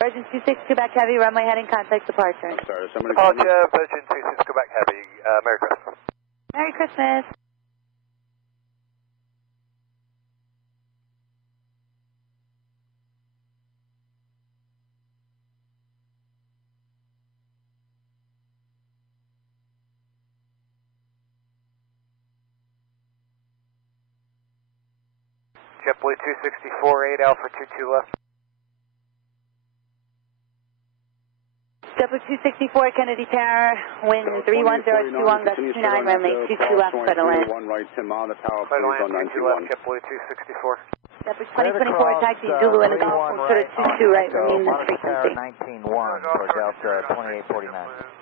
Virgin 26, Quebec Heavy, runway heading, contact departure. I'm sorry, somebody Oh, Jeff, Virgin 26, Quebec Heavy, Merry Christmas. Merry Christmas. JetBlue 264, 8 Alpha 22 left. JetBlue 264, Kennedy Tower, wind 31021, gust 29, runway 22 left, clear to land. One right, Tim on the tower, Clear to please, on land, 22 left, 91. JetBlue 264. JetBlue 2024, taxi Zulu and Golf, hold short of 22 right, remain this frequency. 19-1 for Delta 2849.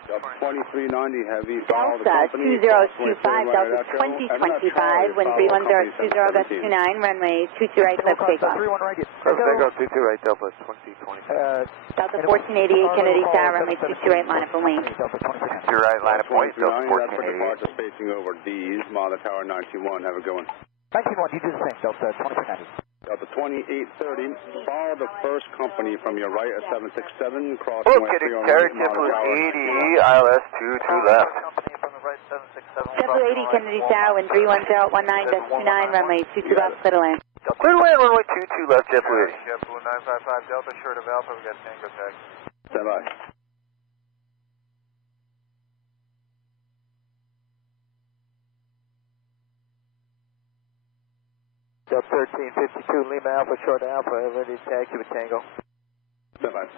Delta 2390 heavy, follow the Delta company. 2025, Delta 2025, wind 31020, gust 29, runway 22 right, clear takeoff. 31 right. Tango 22 right, Delta 2025. Delta 1488, Kennedy Tower, runway 22 right, line up and wing. 22 right, line of point, Delta 1488. Departure spacing over D's, Mother Tower 91, have a good one. 19-1, you do the same, Delta 2390. Delta 2830, follow the first company from your right at 767, cross Getting carried, JetBlue 80, ILS 22 left. JetBlue 80, Kennedy Tower, wind 31019, gust 29, runway 22 left, clear to land. Clear to land, runway 22 left, JetBlue 80. JetBlue 955 Delta, short of Alpha, we got Tango tag. Stand by. Delta 1352, Lima Alpha, short of Alpha, ready to taxi with Tango. Stand by.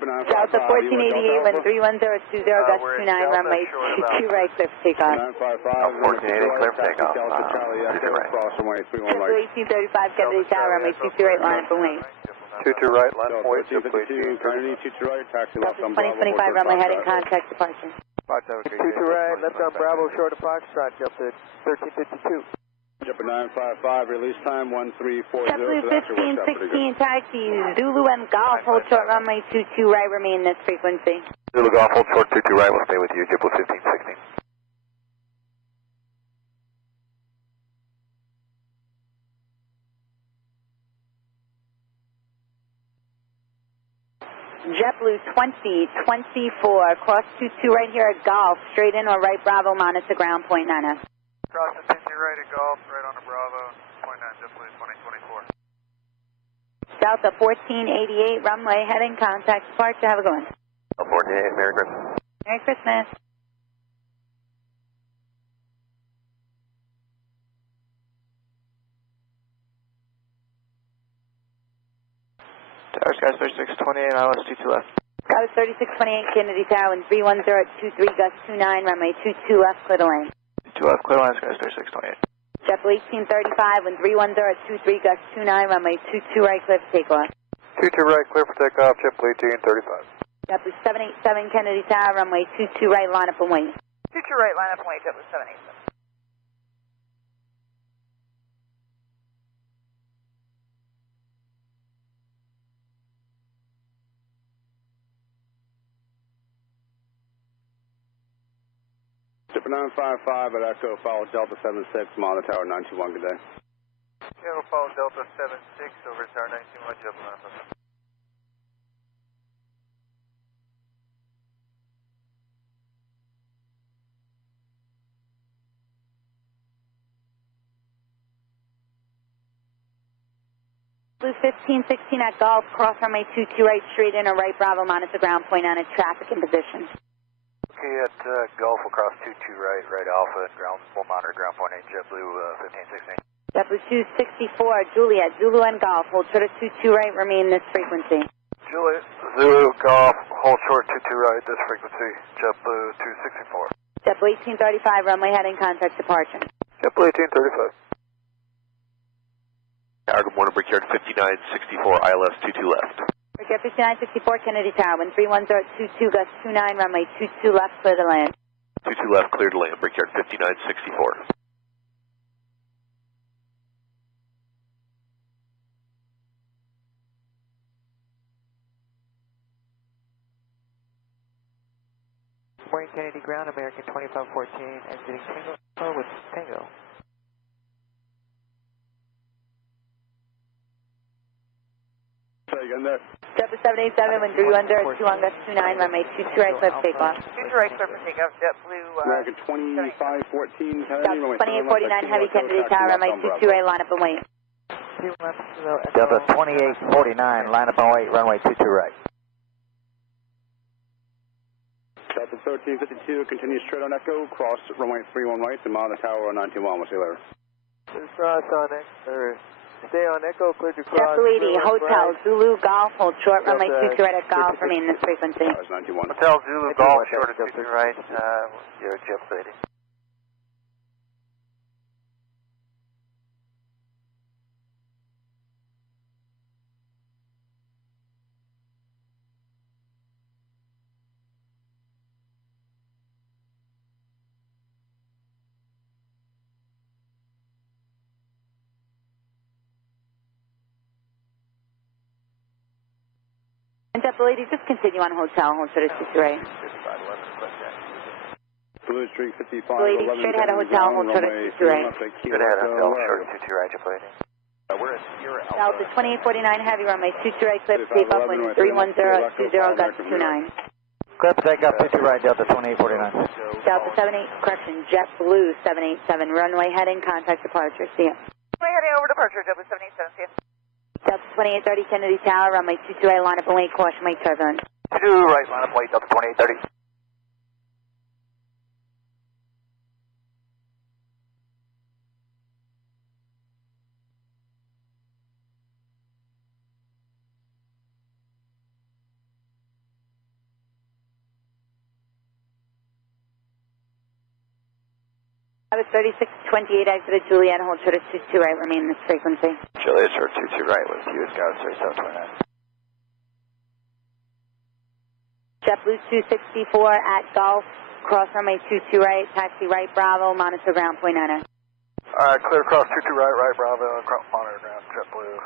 Delta 1488, wind 31020, gust 29, runway 22 right, clear for takeoff. 955, 1488, clear for takeoff. Delta Charlie Echo, cross runway 31 JetBlue right. 1835, Kennedy Tower, runway 22 right, line up and wing. 22 right, line of point, Delta JetBlue 1452, Kennedy, 22 right, taxi left Delta on Bravo. 2025, runway heading, contact departure. 22 right, left on Bravo, short of Foxtrot, Delta 1352. JetBlue 955, release time 1340. JetBlue 1516, taxi Zulu and Golf, hold short runway 22 right, remain this frequency. Zulu Golf, hold short 22 right, we'll stay with you, JetBlue 1516. JetBlue 2024, cross 22 right here at Golf, straight in or right Bravo, monitor ground, point 9F. Cross the 50 right at Golf, right on the Bravo, point 9, JetBlue 2024. Delta 1488, runway heading, contact departure, have a good one. 1488, Merry Christmas. Merry Christmas. Tower Sky 3628, ILS 22 left. Sky 3628, Kennedy Tower, and 31023, gust 29, runway 22 left, clear to land. 2 left, clear line, Sky 3628. JetBlue 1835, and 31023, gust 29, runway 22 right, clear for takeoff. 22 right, clear for takeoff, JetBlue 1835. JetBlue 787, Kennedy Tower, runway 22 right, line up and wait. 22 right, line up and wait, JetBlue 787. JetBlue 955 at Echo, follow Delta 76, Mother Tower 91, good day. Tango follow Delta 76 over Tower 91, JetBlue 955. Blue 1516 at Golf, cross runway 22 right, straight in or right Bravo, monitor ground, point on a traffic in position. Okay, at Gulf, we'll cross 22 right, right Alpha, and ground, we'll monitor ground point 8, JetBlue 1516. JetBlue 264, Juliet, Zulu and Golf, hold short of 22 right, remain this frequency. Juliet, Zulu, Golf, hold short 22 right, this frequency, JetBlue 264. JetBlue 1835, runway heading, contact departure. JetBlue 1835. Good morning, Brickyard 5964, ILS 22 left. Brickyard 5964, Kennedy Tower, wind 31022, gust 29, runway 22 left, clear to land. 22 left, clear to land, Brickyard 5964. reporting Kennedy ground, American 2514, exiting Tango with Tango. Say again there. Delta 787, when 310, 2 on gust 29, runway 22 right, clear for takeoff. 22 right, clear for takeoff, JetBlue. American 2514, Kennedy. Delta 2849 heavy, Kennedy Tower, runway 22 right, line up and wait. Delta 2849, line up and wait, runway 22 right. Delta 1352, continue straight on Echo, cross runway 31 right, and mount the tower on 91. We'll see you later. Cross on Echo, stay on Echo, clear to cross. JetBlue 80, Hotel, Zulu, Golf, hold short, runway 22 right at Golf, remain this frequency. That was 91. Hotel Zulu Golf, short of 22 right, you're JetBlue 80. And JetBlue 80, just continue on Hotel, hold short of 22 right. Blue Street 55. Blue 80, straight ahead of Hotel, hold short of 22 right. Straight ahead of Hotel, short of 22 right, JetBlue 80. We're at Sierra Delta 2849 heavy, runway 22 right, clear for takeoff, wind 310, 20, gust 29. Clear for takeoff, 22 right, Delta 2849. Delta 78, correction, JetBlue 787, runway heading, contact departure, see ya. Runway heading over departure, JetBlue 787, see ya. Delta 2830 Kennedy Tower, runway 22 right, line up and wait, caution, wait, turbulence. 22 right, line up, wait, Delta 2830. I was 3628, exited Juliet, hold short of 22 right, remain this frequency. Juliet, short 22 right with US Scout 3729. JetBlue 264 at Golf, cross runway 22 right, taxi right, Bravo, monitor ground, point 9. Alright, clear cross 22 right, right, Bravo, monitor ground, JetBlue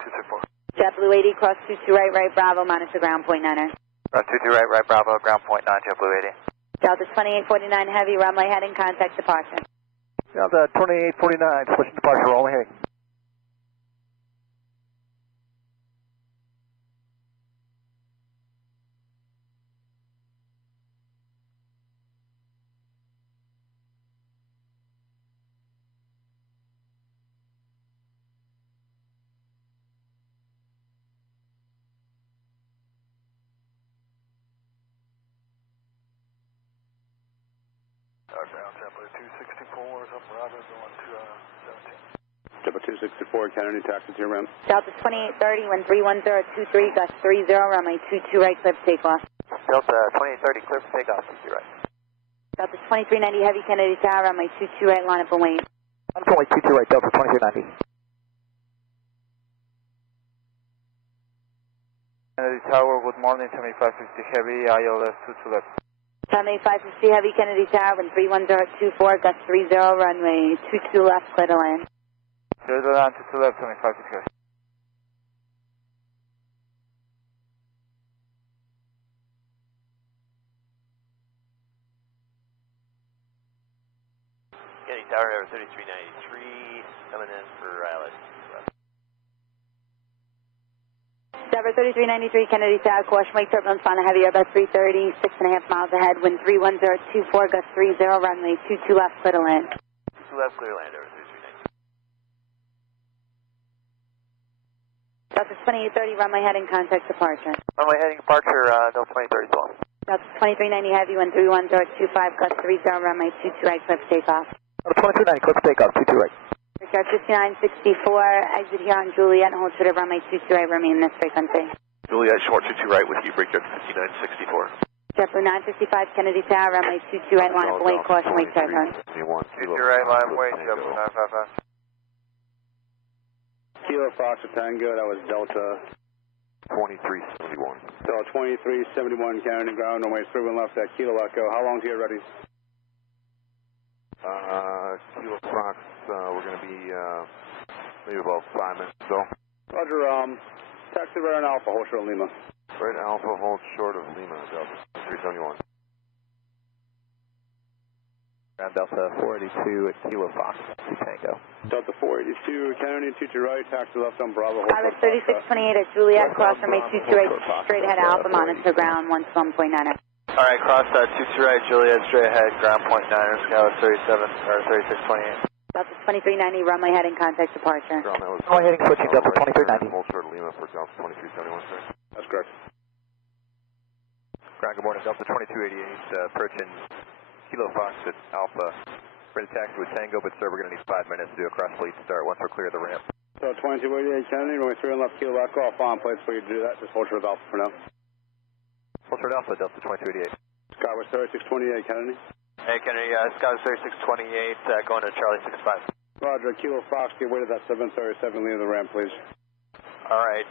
264. JetBlue 80, cross 22 right, right, Bravo, monitor ground, point 9. Cross 22 right, right, Bravo, ground point 9, JetBlue 80. Delta 2849 heavy, runway heading, contact departure. Delta 2849, switching departure, rolling heading. Ground, JetBlue 264 is up, Bravo, going to 17. Delta 264, Kennedy, taxi to your ramp. Delta 2830, wind 31023, gust 30, runway 22 right, clear for takeoff. Delta 2830, clear for takeoff, 22 right. Delta 2390 heavy, Kennedy Tower, runway 22 right, line up and wait. I'm going 22 right, Delta 2390. Kennedy Tower, good morning, 7550 heavy, ILS 2 left. 7550 heavy, Kennedy Tower, wind 31024, gust 30, runway 22 left, clear to land. Clear to land, 2 left, 7550 heavy. Kennedy Tower, Air 3393, coming in for ILS. Tower 3393, Kennedy Tower, caution, wake turbulence on the heavy, about 330, 6.5 miles ahead, wind 31024, gust 30, runway 22 left, clear to land. 2 left, clear land, Air 3393. Delta 2830, runway heading, contact departure. Runway heading departure, Delta 2030 12. Delta 2390 heavy, wind 31025, gust 30, runway 22 right, clear for takeoff. Delta 2290, clear for takeoff, 22 right. Richard 5964, exit here on Juliet, hold short of runway 22 right, remain this frequency. Juliet, short 22 right with you, breakyard 5964. JetBlue 955, Kennedy Tower, runway 22 right, line up, wait, caution, wait, turbulence. 22 right, line wait, JetBlue 955. Kilo Fox Tango, that was Delta 2371. Delta 2371, Kennedy ground, runway 31 left at Kilo Echo. How long till you're ready? Kilo Fox, we're going to be maybe about 5 minutes or so. Roger, taxi right on Alpha, hold short of Lima. Right, Alpha, hold short of Lima, Delta 371. 2371, Ground Delta 482 at Kilo Fox, Tango. Delta 482, Kennedy, 22 right, taxi left on Bravo. Pilot 3628 at Juliet, cross runway 22 straight ahead Alpha, monitor ground 121.9. Alright, cross 22 right, Juliet, straight ahead, ground point 9, Scala 37, or 3628. Delta 2390, runway heading, contact departure. Runway heading, switching Delta 2390. Hold short of Lima for Delta 2371, sir. That's correct. Ground, good morning, Delta 2288, approaching Kilo Fox at Alpha. Ready to taxi with Tango, but sir, we're going to need 5 minutes to do a cross fleet start once we're clear of the ramp. So 2288 Kennedy, runway 3 on left, Kilo Echo, off on plates for you to do that. Just hold short of Alpha for now. Hold short Alpha, Delta 2288. Skywest 3628 Kennedy. Hey, Kennedy, Scott 3628, going to Charlie 65. Roger, Kilo Fox, give way to that 737, leave the ramp, please. Alright,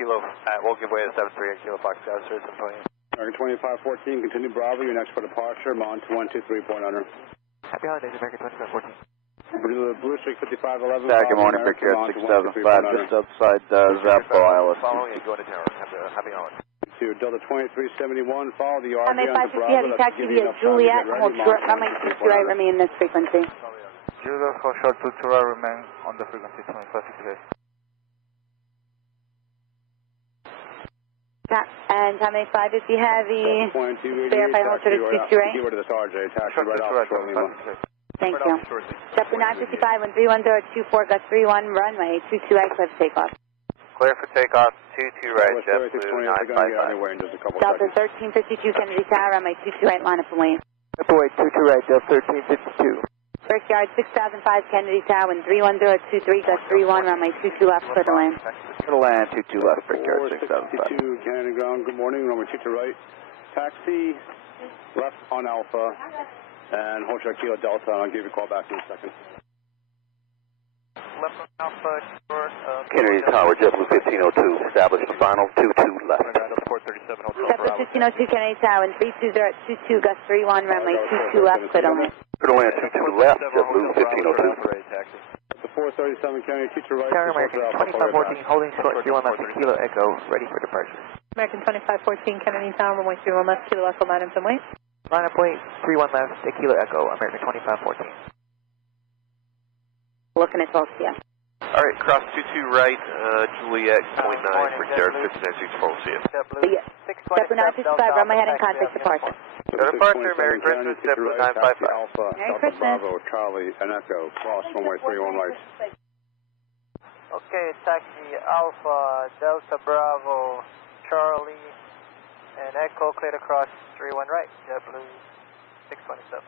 Kilo, we'll give way to 738, Kilo Fox, Scott 3628. American 2514, continue Bravo, you're next for departure, mount to 123.0. Happy holidays, American 2514. Blue Streak 5511. Good morning, Brickyard 675, just outside Zappo, Island. Following and going to tower. Happy holidays. To Delta 2371, follow the RV MA on 550 Bravo. heavy taxi via Juliet, hold short, runway 22 right, remain this frequency. Juliet, hold short 22 right, remain on the frequency 2568. And MA 550 heavy, verify hold short of 22 right. Give her to this RJ, taxi right off short Lima. Thank you. Chapter 955, 131.024, gust 31, runway 22 right, clear for takeoff. Clear for takeoff, 22 right, JetBlue 955. Delta 1352, Kennedy Tower, runway 22 right, line up and wait. Wait, 22 right, Delta 1352. Brickyard 6005, Kennedy Tower, 31023, gust 31, runway 22 left, clear to land. Clear to land, 22 left, Brickyard 675. 62, Kennedy ground, good morning, runway 22 right. Taxi left on Alpha, and hold short Kilo Delta, and I'll give you a call back in a second. Left on Alpha, short, Kennedy Tower, JetBlue 1502, established the final 22 left. Chapter 1502, Kennedy Tower, 320 at 22, gust 31, runway 22 left, clear to land. Clear to land, 22 left, JetBlue 1502. The 437 Kennedy, 22 right. Tower American 2514, holding short 31 left, Kilo Echo, ready for departure. American 2514, Kennedy Tower, runway 31 left, Kilo Echo, line up and wait. Line up wait, 31 left, Kilo Echo, American 2514. Looking at 12 p.m. Alright, cross 22 right, Juliet, point 9, Brickyard 5964, we'll see you. Chapter 955, runway heading, contact departure. Departure, Merry Christmas, JetBlue 955. Alpha, Merry Delta Christmas. Bravo, Charlie, and Echo, cross runway 31 right. Okay, taxi Alpha, Delta Bravo, Charlie, and Echo cleared across 31 right, JetBlue 627.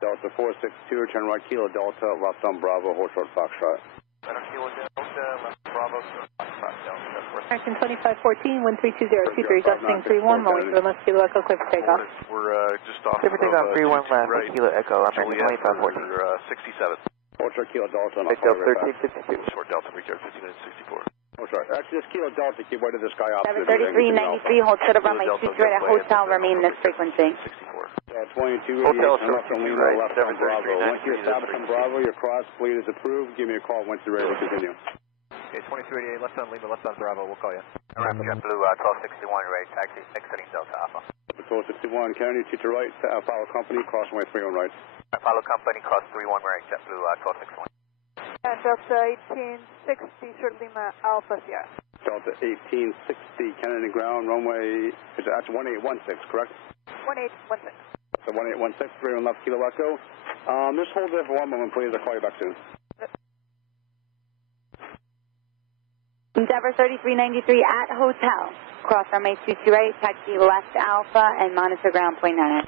Delta 462, turn right, Kilo Delta, left on Bravo, hold short Foxtrot. Kilo Delta, left Bravo, American 2514, 132023, gusting 31, rolling through left, Kilo Echo, clear for takeoff. We're just off Clear for takeoff, 31 left, right. Kilo Echo, American Juliet 2514. for 67. Hold short Kilo Delta, and I'll Picked up call you right back. 1352. Short Delta, Brickyard 5964. Hold short. Actually, this Kilo Delta, keep way to this guy opposite. 73393, hold short of runway 22 right at hotel, remain this frequency. 2288, Hotel and left on Lima, right, left on Bravo. 73393 Once you're established on Bravo, your cross fleet is approved. Give me a call once you're ready to continue. Okay, 2288, left on Lima, left on Bravo, we'll call you. Alright, JetBlue 1261 right, taxi exiting Delta Alpha. 1261, Kennedy, to right, follow company, cross runway 31 right. Follow company, cross 31 right, JetBlue 1261. Delta 1860, short Lima, Alpha Sierra. Delta 1860, Kennedy ground, runway, that's 1816, correct? 1816. So 1816, 31 left, Kilo Echo. Just hold there for one moment, please. I'll call you back soon. Endeavor 3393 at hotel. Cross runway 22 right, taxi left Alpha, and monitor ground point 9.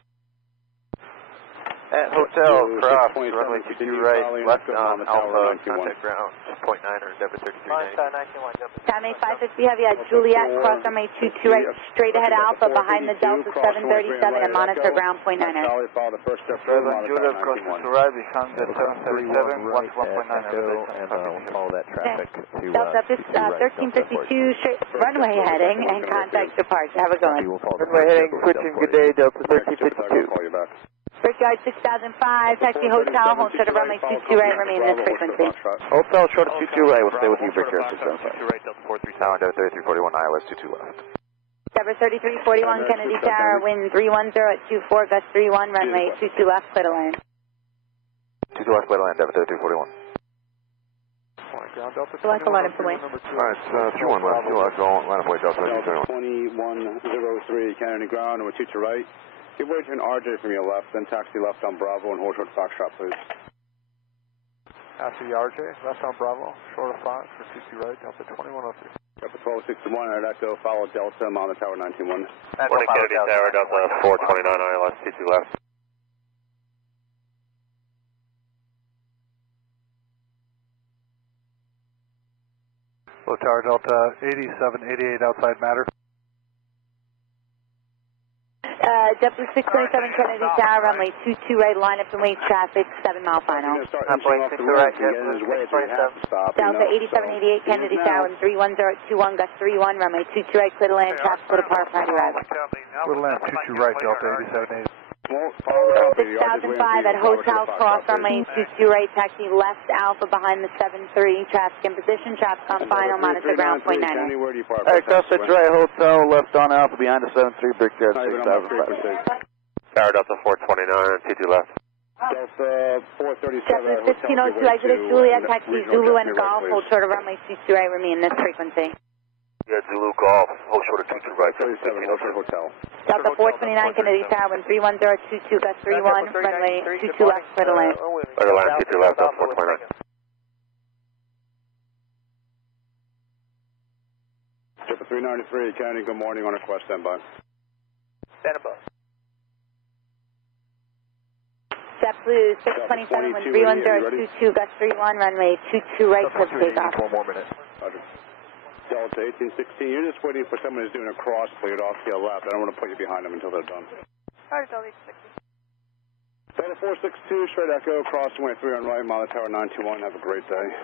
At hotel, cross, runway 22 right, left on Alpha, contact ground, point 9 or Endeavor 3390. Time 550 heavy at Juliet, cross runway 22 right, straight ahead Alpha, behind the Delta 737, and monitor ground point 9. Charlie, follow the first step. Juliet, cross to right, behind the 737, watch 1.9. And we'll follow that traffic to Delta 1352, straight runway heading, and contact departure. Have a good one. Runway heading, switching, good day, Delta 1352. I'll call you back. Brickyard 6005, taxi hotel, hold short of runway 22 right, remain this frequency. Hotel short of 22 right, we'll stay with you, Brickyard 675. 22 right, Delta 43 Tower, Endeavor 3341, ILS 22 left. Endeavor 3341, Kennedy Tower, wind 310 at 24, gust 31, runway 22 left, clear to land. 22 left, clear to land, Delta 3341. Ground Delta Select a line up to wait. Alright, 21 left, 2 left, line up away, Delta 2103, Kennedy ground, number 2 to right. Give way to an RJ from your left, then taxi left on Bravo and hold short Foxtrot, please. After the RJ, left on Bravo, short of Fox for 22 right, Delta 2103. Delta 1261, at Echo, follow Delta, Mount Tower 91. Morning, Kennedy Tower, Delta 429 ILS, 22 left. Hello, Tower Delta 8788 outside matter. Delta 627 Kennedy Tower, runway 22 right, line up and wait traffic, 7 mile final. Delta 8788 Kennedy Tower, 31021, gust 31, runway 22 right, clear to land, traffic for the park, party arrival. Clear to land, 22 right, Delta 8788. 6005 at Hotel Cross, runway 22 right, taxi left Alpha behind the 73, traffic in position, traffic on final, monitor ground point 9. Hey, cross the Dre Hotel, left on Alpha behind the 73, big cat 6005. Tower Delta 429, 22 left. Delta 437. Delta 1502, exit Juliet, taxi Zulu and Golf, hold short of runway 22 right, remain this frequency. Yeah, Zulu Golf, hold short of 22 right, 37, Hotel. Delta 429 Kennedy Tower, 31022, gust 31, runway 22 left, clear to land. Clear to land, 22 left, Delta 429. Delta 393, Kennedy, good morning, on request, standby. Stand above. JetBlue 627, 31022, gust 31, runway 22 right, clear to take off. 1 more minute. Roger. Delta 1816, you're just waiting for someone who's doing a cross bleed off to your left. I don't want to put you behind them until they're done. Alright, Delta 1816. Delta 462, straight Echo, crossing way 3 on right, Mile Tower 921. Have a great day.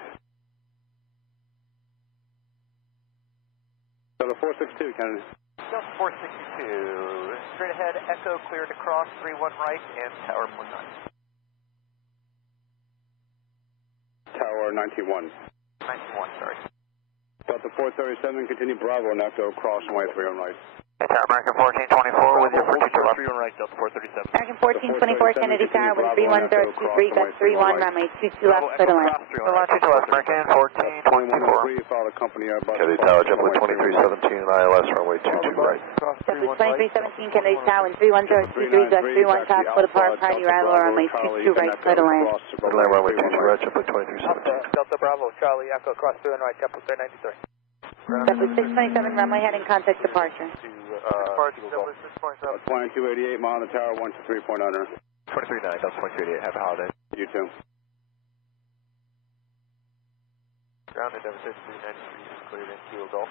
Delta 462, Kennedy. Delta 462, straight ahead, Echo cleared to cross 31 right and Tower 19. Tower 91. 91, sorry. Delta 437, continue Bravo and Echo, crossing way 3 on right. Tower American 1424 with your Bravo, 3 on right, Delta 437. American 1424 Kennedy Tower, 31023, gust 31, runway 22 left, clear to land. American 1424. Follow the company Airbus. Kennedy Tower, JetBlue 2317, ILS, runway 22 right. JetBlue 2317 Kennedy Tower, 31023, gust 31, traffic for the park, party arrival, runway 22 right, clear to land. Clear to land, runway 22 right, JetBlue 2317. Delta Bravo, Charlie, Echo, cross 3 on right, JetBlue 393. JetBlue 627, runway heading contact departure. Departure, JetBlue 627. 2288, Mile Tower 123.0. 23.9, Delta 2288, happy holiday. You too. Grounded, Delta 393, cleared in Kilo Golf.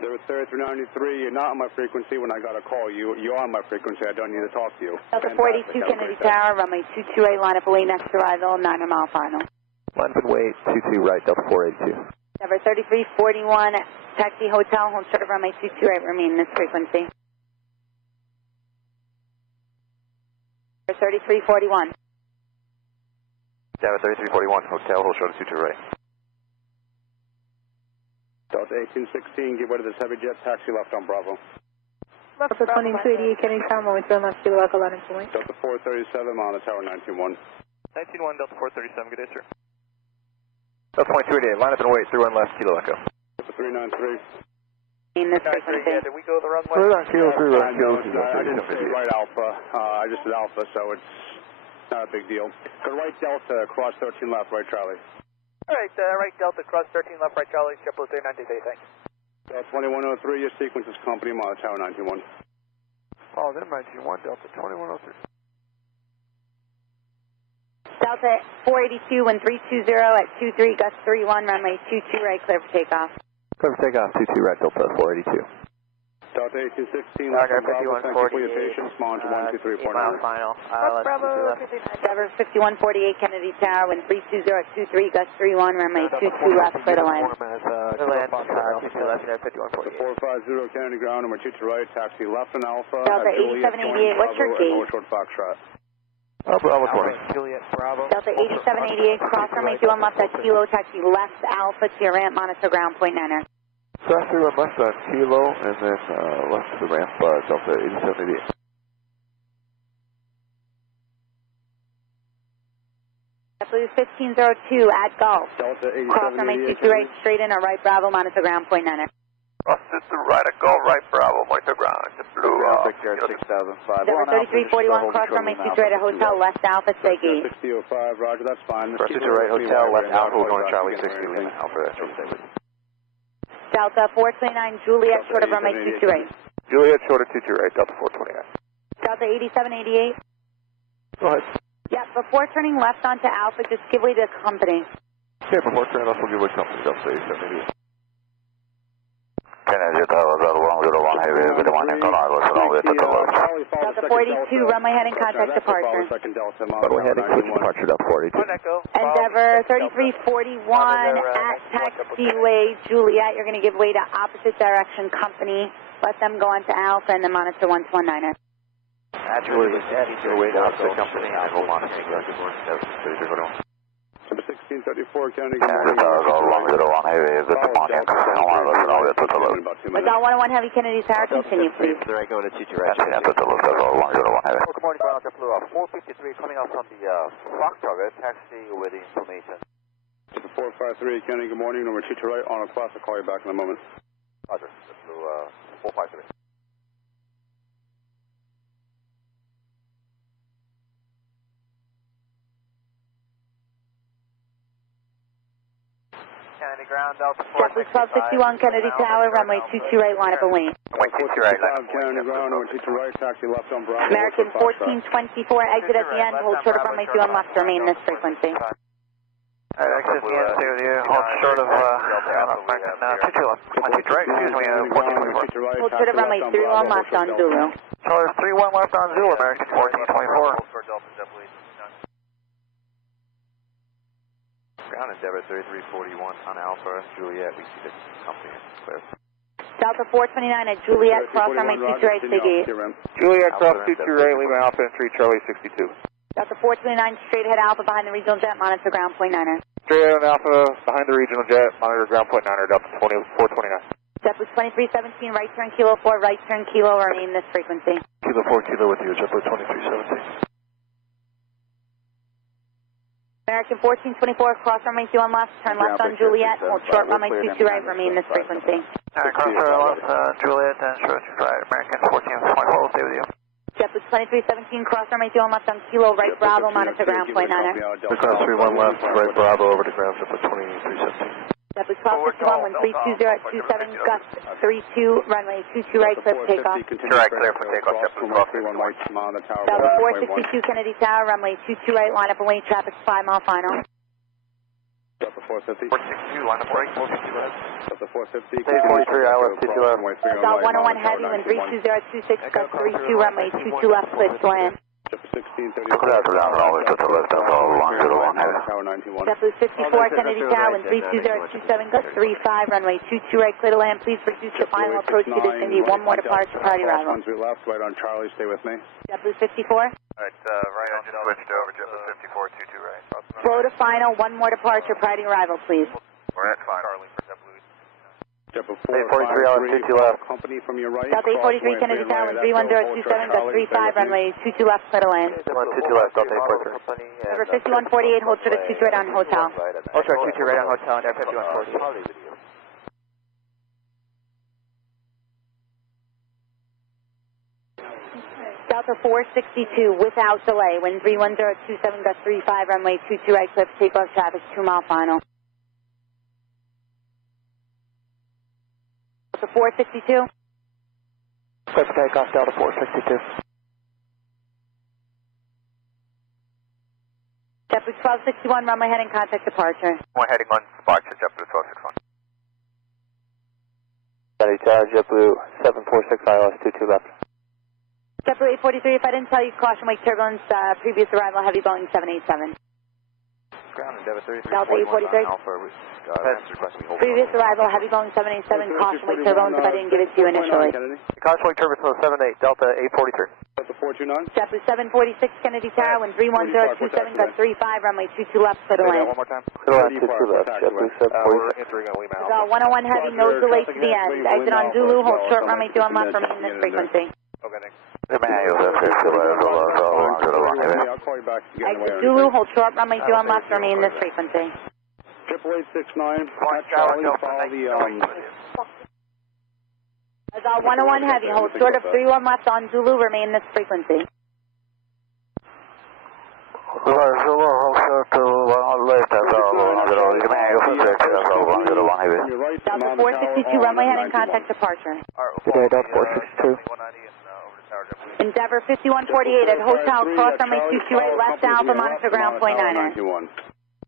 There was 393, you're not on my frequency when I got a call. You're on my frequency, I don't need to talk to you. Delta 482 Kennedy Tower, runway 22 line up away next arrival, 9 mile final. Line up and wait, 22 right, Delta 482. Number 3341, taxi hotel, hold short of runway 22 right, remain this frequency. Number 3341. Tower 3341, hotel, hold short of 22 right. Delta 1816, give way to this heavy jet, taxi left on Bravo. Delta 2288 Kennedy Tower, moment to left, Kilo Echo, line up to wait. Delta 437, Mile Tower 921. 191, Delta 437, good day, sir. Delta 2288, line up and wait, 31 left, Kilo Echo. Delta 393. In this frequency. Yeah, did we go the runway? Kilo, 3 right, Kilo, I didn't say right Alpha, I just did Alpha, so it's not a big deal. Go right Delta, cross 13 left, right Charlie. Alright, right Delta, cross 13 left, right Charlie, JetBlue 393, thanks. Delta 2103, your sequence is company, Mile Tower 91. Follow them, 91, Delta 2103. Delta 482, 1320 at 23, gust 31, runway 22 right, clear for takeoff. Clear for takeoff, 22 right, Delta 482. Delta 1816, left on Bravo, thank you for your patience, Mount 123.9. final. Bravo, Tower 5148 Kennedy Tower, 320 at 23, gust 31, runway 22 left, clear to land. Land, 22 left there, 5148. 450 Kennedy ground, number 2 to right, taxi left on Alpha. Delta 8788, what's your gate? Short Foxtrot. Bravo 20. Juliet, Bravo. Delta 8788, cross runway 21 left at Kilo, taxi left Alpha to your ramp, monitor ground point 9er. Fast 3 left on Kilo, and then left to the ramp, Delta 8788. JetBlue 1502 at Gulf. Delta 8788. Cross runway 22 right, straight in or right Bravo, monitor ground, point 9er. Cross to right at Gulf, right Bravo, monitor ground, JetBlue. Victor 6005. Tower 3341, cross runway 22 right at Hotel, left Alpha, stay gate. 6005, roger, that's fine. Cross 22 right, Hotel, left Alpha, we're going to Charlie 60, Lima Alpha, that's what we're saying. Delta 429, Juliet, short of runway 22 right. Juliet, short of 22 right, Delta 429. Delta 8788. Go ahead. Yeah, before turning left onto Alpha, just give way to the company. Okay, before turning left, we'll give way to company, Delta 8788. Kennedy Tower, Delta 101 Heavy, good morning, arrival, runway to Toulouse. Delta 482, runway heading contact departure. Runway heading contact departure, Delta 482. Endeavor 3341 at taxiway Juliet. You're going to give way to opposite direction company. Let them go onto Alpha and then monitor 119er. At Juliet, your way to opposite company, and we'll monitor good morning, Delta 3341. Number 1634, Kennedy, good Kennedy morning. Tower, Golf 101 Heavy, good morning, runway to Toulouse. Without 101 Heavy Kennedy Tower, continue please. Right, going to 22 right. To Toulouse, Golf 101 Heavy. Good morning, ground, JetBlue. 453 coming out from the FAIB target, taxi with the information. 453, Kennedy, good morning, number 22 right, on a class, I'll call you back in a moment. Roger, JetBlue 453. Kennedy ground, Delta 465. JetBlue 1261, Kennedy Tower, runway 22 right, line up a lane. Runway 22 right, line up Kennedy ground, number 22 right, taxi left on Bravo. American 1424, exit at the end, hold short of runway 21 left, remain this frequency. Alright, exit the end, stay with you, hold short of American 22 left. 22 right, excuse me, 1424. Hold short of runway 31 left on Zulu. Charlie 31 left on Zulu, American 1424. Ground Endeavor 3341 on Alpha, Juliet, we see the company is clear. Delta 429 at Juliet, cross runway 22 right, stay gate. Juliet, cross 22 right, Lima Alpha, and 3 Charlie 62. Delta 429, straight ahead Alpha behind the regional jet, monitor ground, point 9er. Straight ahead Alpha, behind the regional jet, monitor ground point 9er, Delta 429. JetBlue 2317, right turn Kilo 4, right turn Kilo, remain this frequency. Kilo 4 Kilo with you, JetBlue 2317. American 1424, cross runway 21 left, turn left on Juliet, hold short runway 22 right, remain this frequency. Alright, cross left, Juliet, and short right, American 1424, we'll stay with you. JetBlue 2317, cross runway 21 left on Kilo, right Bravo, monitor ground, point 9er. Cross 31 left, right Bravo, over to ground, JetBlue 2317. JetBlue 1261, 1320 at 27, gust 32, runway 22 right, clear for takeoff. Right, clear for takeoff, JetBlue 1261. Delta 462, Kennedy Tower, runway 22 right, line up and wait, traffic 5 mile final. Delta 450. 462, line up right, 450, go ahead. Delta 450. State 43, ILS 22 left. Delta 101 heavy, wind 32026, gust 32, runway 22 left, clear to land. Clear to land, runway to Toulouse, Delta 101 Heavy. JetBlue 54, Kennedy Tower, wind 32027, gust 35, runway 22 right, clear to land. Please reduce your final approach to this Indy. One more departure, party arrival. Left, right on Charlie, stay with me. JetBlue 54. Alright, right on, switched over, JetBlue 54, 22 right. Slow to final, one more departure, party arrival, please. We're at final. Charlie for JetBlue. JetBlue 43, ILS 22 left. Company from your right. Delta 843, Kennedy Tower, wind 31027, gust 35, runway 22 left, clear to land. 22 left, Delta 843. Number 5148, hold short of 22 right on hotel. Hold short 22 right on hotel, and 5148. Delta 462, without delay, wind 31027, gust 35, runway 22 right, clear for takeoff, traffic 2 mile final. Delta 462. Clear for takeoff, Delta 462. JetBlue 1261, runway heading contact departure. We're heading on departure, JetBlue 1261. Kennedy Tower, JetBlue 746, ILS 22 left. JetBlue 843, if I didn't tell you, caution wake turbulence, previous arrival, heavy Boeing 787. Ground Endeavor 33. Delta 843. Alpha, Previous arrival, heavy Boeing 787, caution wake turbulence if I didn't give it to you initially. Caution wake turbulence 78, Delta 843. Delta 429. JetBlue 746, Kennedy Tower, wind 31027, gust 35, runway 22 left, clear to land. One more time. Clear to land, 22 left, JetBlue 746. We're entering on Lima Alpha. 101 heavy, no delay to the end. Exit on Zulu, hold short runway 21 left, remain this frequency. Okay, next. Manual, call you back to get away. Exit Zulu, hold short, runway 21 left, remain this frequency. 88869, Charlie, follow the, Azal 101 heavy, hold short of 31 left on Zulu, remain this frequency. Zulu, hold short to 1 left, Azal 101, Delta 462, runway heading, contact departure. Good day, Delta 462. Endeavor 5148 at Hotel, cross runway 22 right, left Alpha, monitor ground point 9er.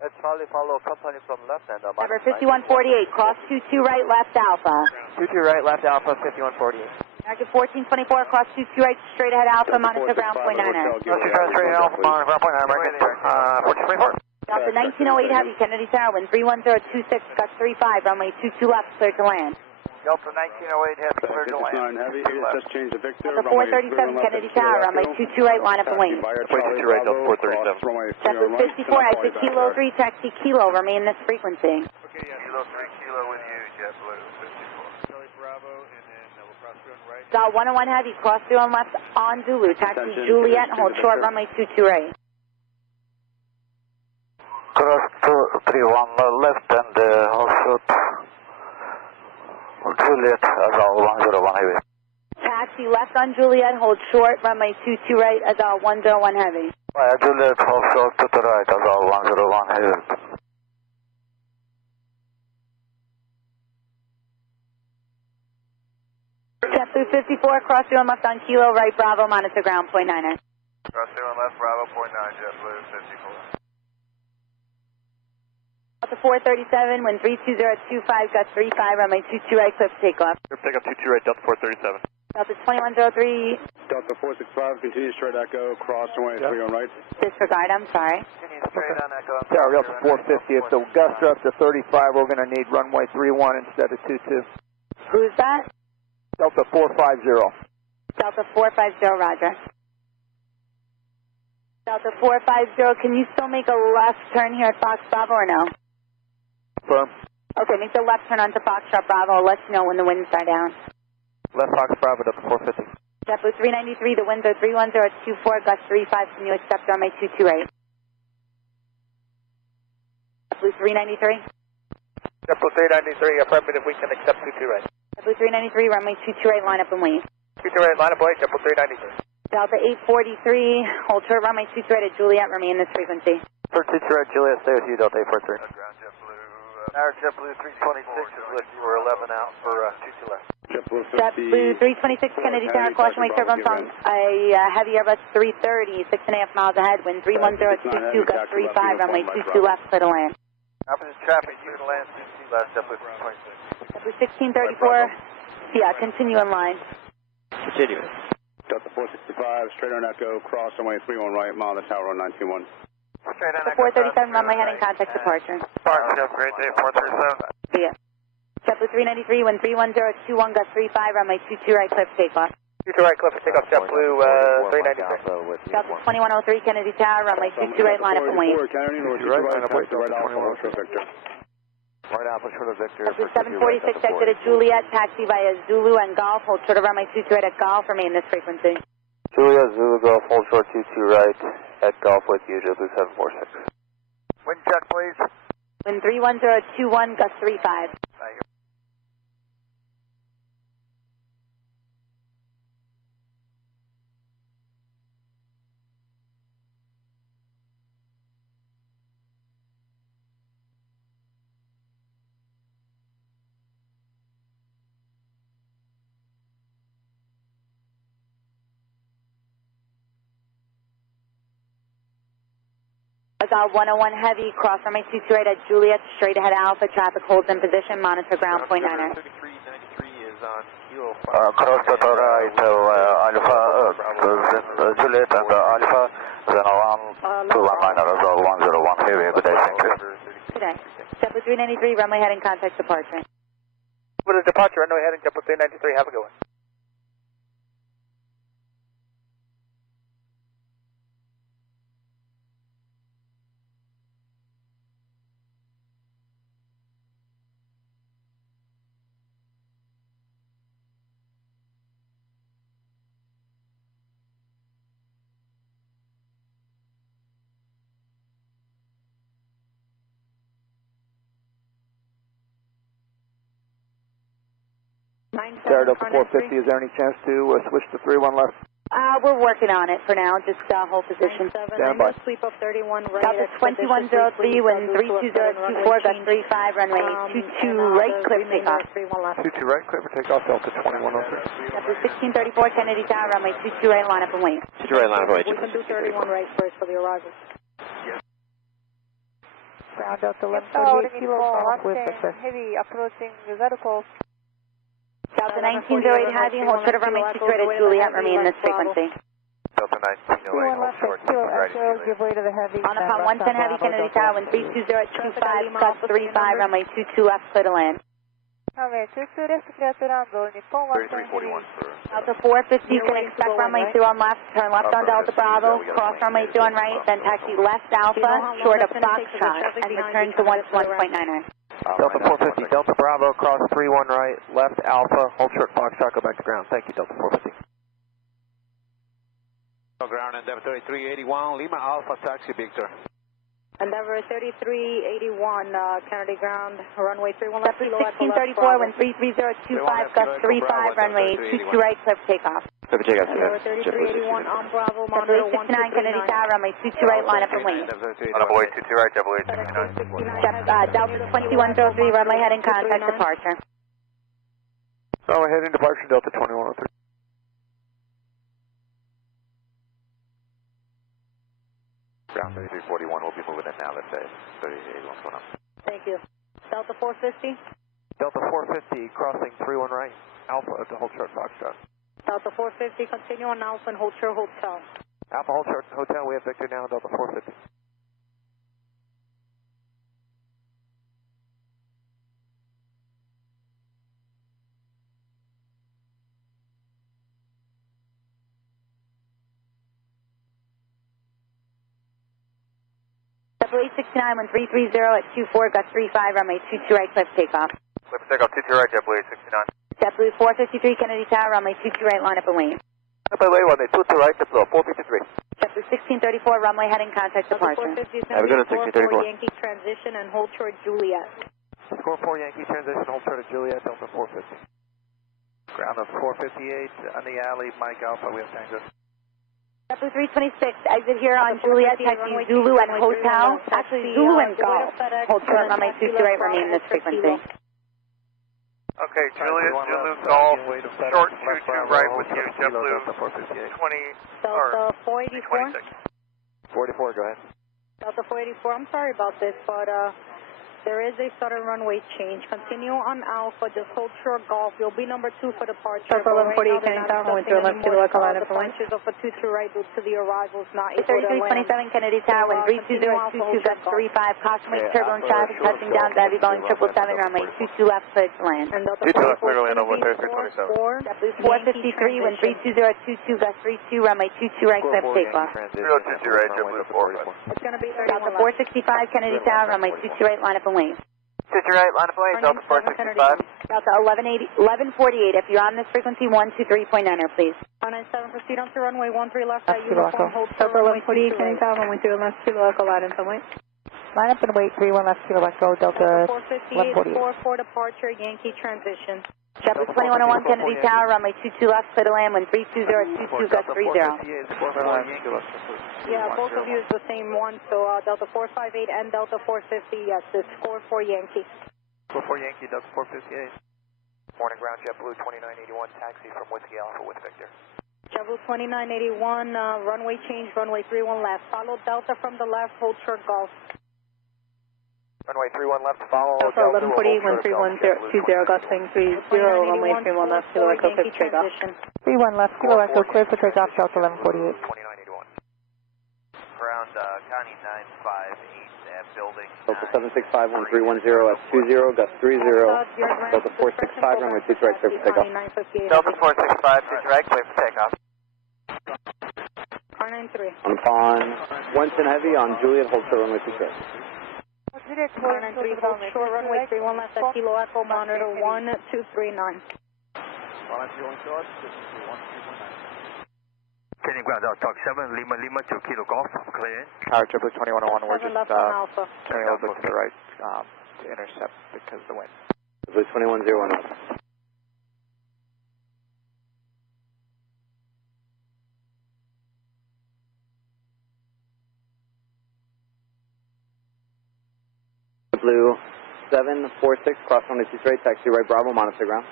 Let's probably follow company from left and Endeavor 5148, cross 22 right, left Alpha. 22 right, left Alpha, 5148. American 1424, cross 22 right, straight ahead Alpha, monitor ground point 9er. Straight Alpha, monitor ground point 9er, American 1424. Delta 1908 heavy, Kennedy Tower, wind 31026, gust 35, runway 22 left, clear to land. Delta 1908 heavy, clear to land. Heavy, just change the Victor. Delta 437, Kennedy Tower, runway 22 right, line up and wing. 22 right, Delta 437. Delta 54, exit Kilo 3, taxi Kilo, remain this frequency. Okay, yeah, Kilo 3, Kilo with you, JetBlue 54. Charlie Bravo, and then we'll cross through on right. Dial 101 heavy, cross through on left on Zulu, taxi Juliet, hold short, runway 22 right. Cross to 31 left and hold short. Juliet, Azal 101 heavy. Taxi left on Juliet, hold short, runway 22 right, Azal 101 heavy. Juliet, hold short to the right, Azal 101 heavy. JetBlue 54, cross through on left on Kilo, right Bravo, monitor ground point 9er. Cross through on left, Bravo, point 9, JetBlue 54. Delta 437, wind 32025, gust 35, runway 22 right, cliff takeoff. Take up 22 right, Delta 437. Delta 2103, Delta 465, continue straight echo, cross runway 31 right. disregard, I'm sorry. Continue straight on Echo. Tower Delta 450, if the gusts are up to 35, we're going to need runway 31 instead of 22. Who's that? Delta 450. Delta 450, roger. Delta 450, can you still make a left turn here at Fox Bravo or no? Firm. Okay, make the left turn onto Foxtrot Bravo. I'll let you know when the winds die down. Left Fox Bravo, Delta 450. JetBlue 393, the winds are 31024, gust 35. Can you accept runway 22 right? JetBlue 393. JetBlue 393, affirmative, we can accept 22 right. JetBlue 393, runway 22 right, line up and wave. 22 right, line up, wait, JetBlue 393. Delta 843, hold short, runway 22 right at Juliet, remain this frequency. 22 right, Juliet, stay with you, Delta 843. Ground JetBlue. Our JetBlue 326 is with you, we're 11 out for 22 left. JetBlue 326, Kennedy Tower, caution wake turbulence on a heavy Airbus 330, 6.5 miles ahead, wind 31022, gust 35, runway 22 left, clear to land. Opposite traffic, clear to land, 22 left, JetBlue 326. JetBlue 1634, yeah, continue in line. Continue. Delta 465, straight on echo, cross runway 31 right, mile the tower on 921. Straight on The Echo. 437, runway heading, contact departure. Have a great day, 437. See ya. JetBlue 393, wind 31021, gust 35, runway 22 right, cliff takeoff. 22 right, cliff takeoff, JetBlue 393. Delta 2103, Kennedy Tower, runway 22 right, line up and wave. Kennedy, right, line up, wait, right alpha, Victor. Right Alpha, short of Victor. Delta 746, exit at Juliet, taxi via Zulu and Golf, hold short of runway 22 right at Golf, remain this frequency. Juliet, Zulu, Golf, hold short 22 right, at Golf with you, JetBlue 746. Wind check, please. Wind 31021, gust 35. Thank you. Azal 101 heavy, cross runway 22 right at Juliet, straight ahead Alpha, traffic holds in position, monitor ground point 9er. 3393 is on Kilo 5. Cross to the right, Alpha, Juliet and Alpha, then around 219 Azal 101 heavy, good day, thank you. Good day. JetBlue 393, runway heading, contact departure. With a departure, runway heading, JetBlue 393, have a good one. Sarah Delta 450, is there any chance to switch to 31 left? We're working on it for now, just hold position. Stand by. Sweep up 31 right. Delta 2103, wind 32024, gust 35, runway 22 right, clear for takeoff. 22 right, clear for takeoff, Delta 2103. Delta 1634, Kennedy Tower, runway 22 right, line up and wait. 22 right, line up and wait. We can do 31 right first for the arrival. Ground Delta 1148, kilo off with success. Heavy approaching vertical. Delta 1908 heavy, hold short of runway 22 right at Juliet, remain this frequency. Delta 1908, hold short, right at Juliet. Give way to the heavy. On the phone 110 heavy, Kennedy Tower, wind 320 at 25, gust 35, runway 22 left, clear to land. Runway 22 left, clear to land, Nippon 3341 for... Delta 450, you can expect runway 2 on left, turn left on Delta Bravo, cross runway 2 on right, then taxi left Alpha, short of Foxtrot, and return to 1.99. Delta 450, Delta Bravo, cross 31 right, left Alpha, hold short Foxtrot, go back to ground. Thank you, Delta 450. Ground Endeavour 3381, Lima Alpha, taxi Victor. Endeavour 3381, Kennedy ground, runway 31 left. 1634, wind 33025, gust 35, runway 22 right, clear for takeoff. Clear for takeoff, Endeavour 3381 on Bravo, monitor 69, Kennedy Tower, runway 22 right, line up and wait. On up away 22 right, double 869. Delta 2103, runway heading contact departure. So we're heading departure, Delta 2103. Ground 3341, we'll be moving in now, let's say. 3881's going up. Thank you. Delta 450? Delta 450, crossing 31 right, Alpha to hold short Foxtrot. Delta 450, continue on Alpha and hold short hotel. Alpha hold short hotel, we have Victor now, Delta 450. Double 869, wind 330 at 24, gust 35, runway 22 right, clear for takeoff. Clear for takeoff, 22 right, double 869. JetBlue 453, Kennedy Tower, runway 22 right, line up and wait. By the way, runway 22 right, JetBlue 453. JetBlue 1634, runway heading contact departure. Have a good one, 1634. Yankee transition and hold short Juliet. Score 4 Yankee transition, hold short at Juliet, Delta 450. Ground of 458 on the alley, Mike Alpha, we have Tango. JetBlue 326, exit here on Juliet, taxi Zulu and Hotel. Actually, Zulu and Golf. Hold short runway 22 right, remain this frequency. Okay, Juliet, Zulu, Golf, short 22 right with you, JetBlue 20, Delta 484. 44, go ahead. Delta 484, I'm sorry about this, but there is a sudden runway change. Continue on Alpha, just hold short Golf. You'll be number 2 for departure. Delta 1148, Kennedy Tower, wind 0 left, kilo echo line up and wait. Bunches of a 22 right due to the arrivals not able to land. 3327 Kennedy Tower, wind 320 gust 35, caution wake turbulent traffic, touching down Davy Boeing 777, runway 22 left, clear to land. And Delta 22 left, clear to land over 3327. JetBlue 453, wind 320 gust 32, runway 22 right, clear for takeoff. 022 right, JetBlue 4. It's going to be Delta 465, Kennedy Tower, runway 22 right, line up and wait. 22 right, line of play, Delta 465. Delta 1148, if you're on this frequency, 123.9er, please. 197, proceed on to runway 13 left at Kilo uniform, echo. hold short Delta runway 1148, Kennedy Tower, wind 0 left, kilo echo line up and wait. Line up and wait, 31 left, kilo echo, Delta 458, 44 departure, Yankee transition. JetBlue 2101, Kennedy Tower, runway 22 left, clear to land, wind 320 gust 30. Yeah, both of you is the same one, so Delta 458 and Delta 450, yes, it's score 4 Yankee. Score 4 Yankee, Delta 458. Morning ground, JetBlue 2981, taxi from Whiskey Alpha with Victor. JetBlue 2981, runway change, runway 31 left. Follow Delta from the left, hold short Golf. Runway 31 left, follow Delta 1148, wind 3120, gusting 30, runway 31 left, kilo echo, clear for takeoff. 31 left, kilo echo, clear for takeoff, Delta 1148. 2981. Ground, County 958, building. Delta 765-1310 at 20, gust 30. Delta 465, runway 22 right, clear for takeoff. Delta 465, 22 right, clear for takeoff. Car 93. Upon 110 heavy on Juliet, hold short runway 22 right. Car 93, hold short runway 31 left at Kilo Echo, monitor 1239. Kenny ground out, talk 7, Lima to Kilo Golf, clear in. Tower JetBlue 2101, we're just turning a little bit to the right to intercept because of the wind. JetBlue 2101. JetBlue 746, cross 123 straight, taxi right Bravo, monitor ground.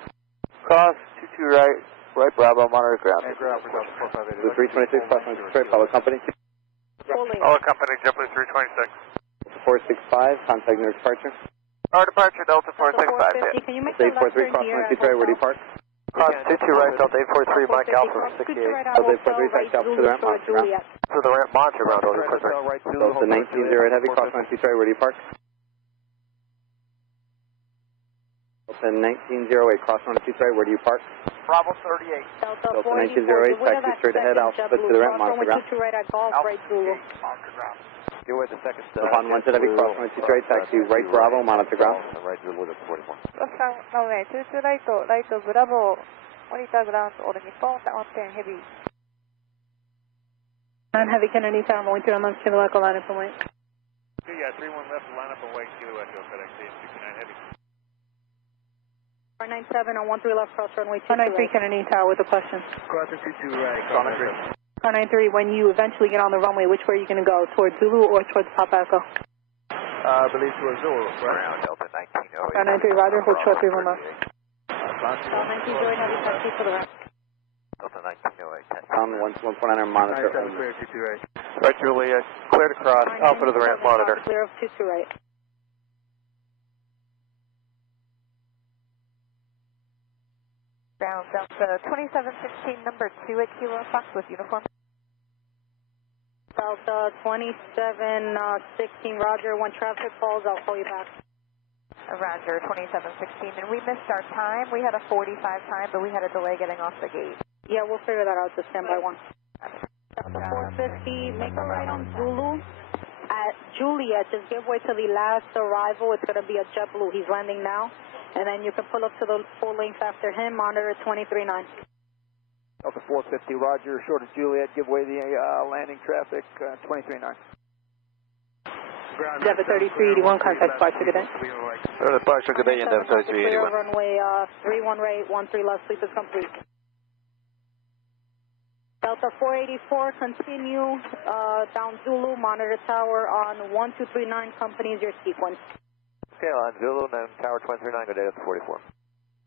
Cross 22 right, right Bravo, monitor ground. Blue 326, cross 123 straight, follow company. Follow company, JetBlue 326. 465, contact near departure. Our departure, Delta 465. Can you make Delta 843, cross 123 right, where do you park? Cross 22 right, Delta 843, Mike Alpha 68. Delta 843, taxi up to the ramp, monitor ground. To the ramp, monitor ground, Delta 1908 heavy, cross 123 right, where do you park? Delta 1908, cross 123 right, where do you park? Bravo 38. Delta 1908, taxi straight ahead, Alpha to the ramp, monitor ground. Give away the second step. On 1 to heavy, cross 123 right, taxi right Bravo, monitor ground. Right Zulu, that's 44. runway 22 ライト、ライトブラボー、モニターグラウンド、オール日本、10ヘビー。Non-heavy Kennedy Tower, going through amongst Kilo Echo, line up and wait. Yeah, 31 left, line up and wait, Kilo Echo, FedEx 69 heavy. 497 on 13 left, cross runway 22 493 Kennedy Tower with a question. Cross 22 right, call 93. 493, when you eventually get on the runway, which way are you going to go? Towards Zulu or towards Papa Echo? I believe towards Zulu, right? Delta 1908. 493, Roger, hold short 31 left. 1908 heavy, taxi for the ramp. Delta 1908. On 149 monitor. Clear 22 right. Right, Juliet, cleared across, Alpha to the ramp, monitor. Clear of 22 right. Ground Delta 2716, number 2 at Kilo Fox with uniform. Delta 2716, Roger. When traffic falls, I'll call you back. Roger, 2716. And we missed our time. We had a 45 time, but we had a delay getting off the gate. Yeah, we'll figure that out. Just stand by one. Delta 450, make a right on Zulu. At Juliet, just give way to the last arrival. It's going to be a JetBlue. He's landing now. And then you can pull up to the full length after him, monitor 239. Delta 450, Roger, short of Juliet, give way the landing traffic, 239. Delta 3381, contact departure, good day. Departure, good day, and Delta 3381. Runway 31 right, 13 left, sleep is complete. Delta 484, continue down Zulu, monitor tower on 1239, companies your sequence. Okay, on Zulu, and then tower 239, good day, that's 44.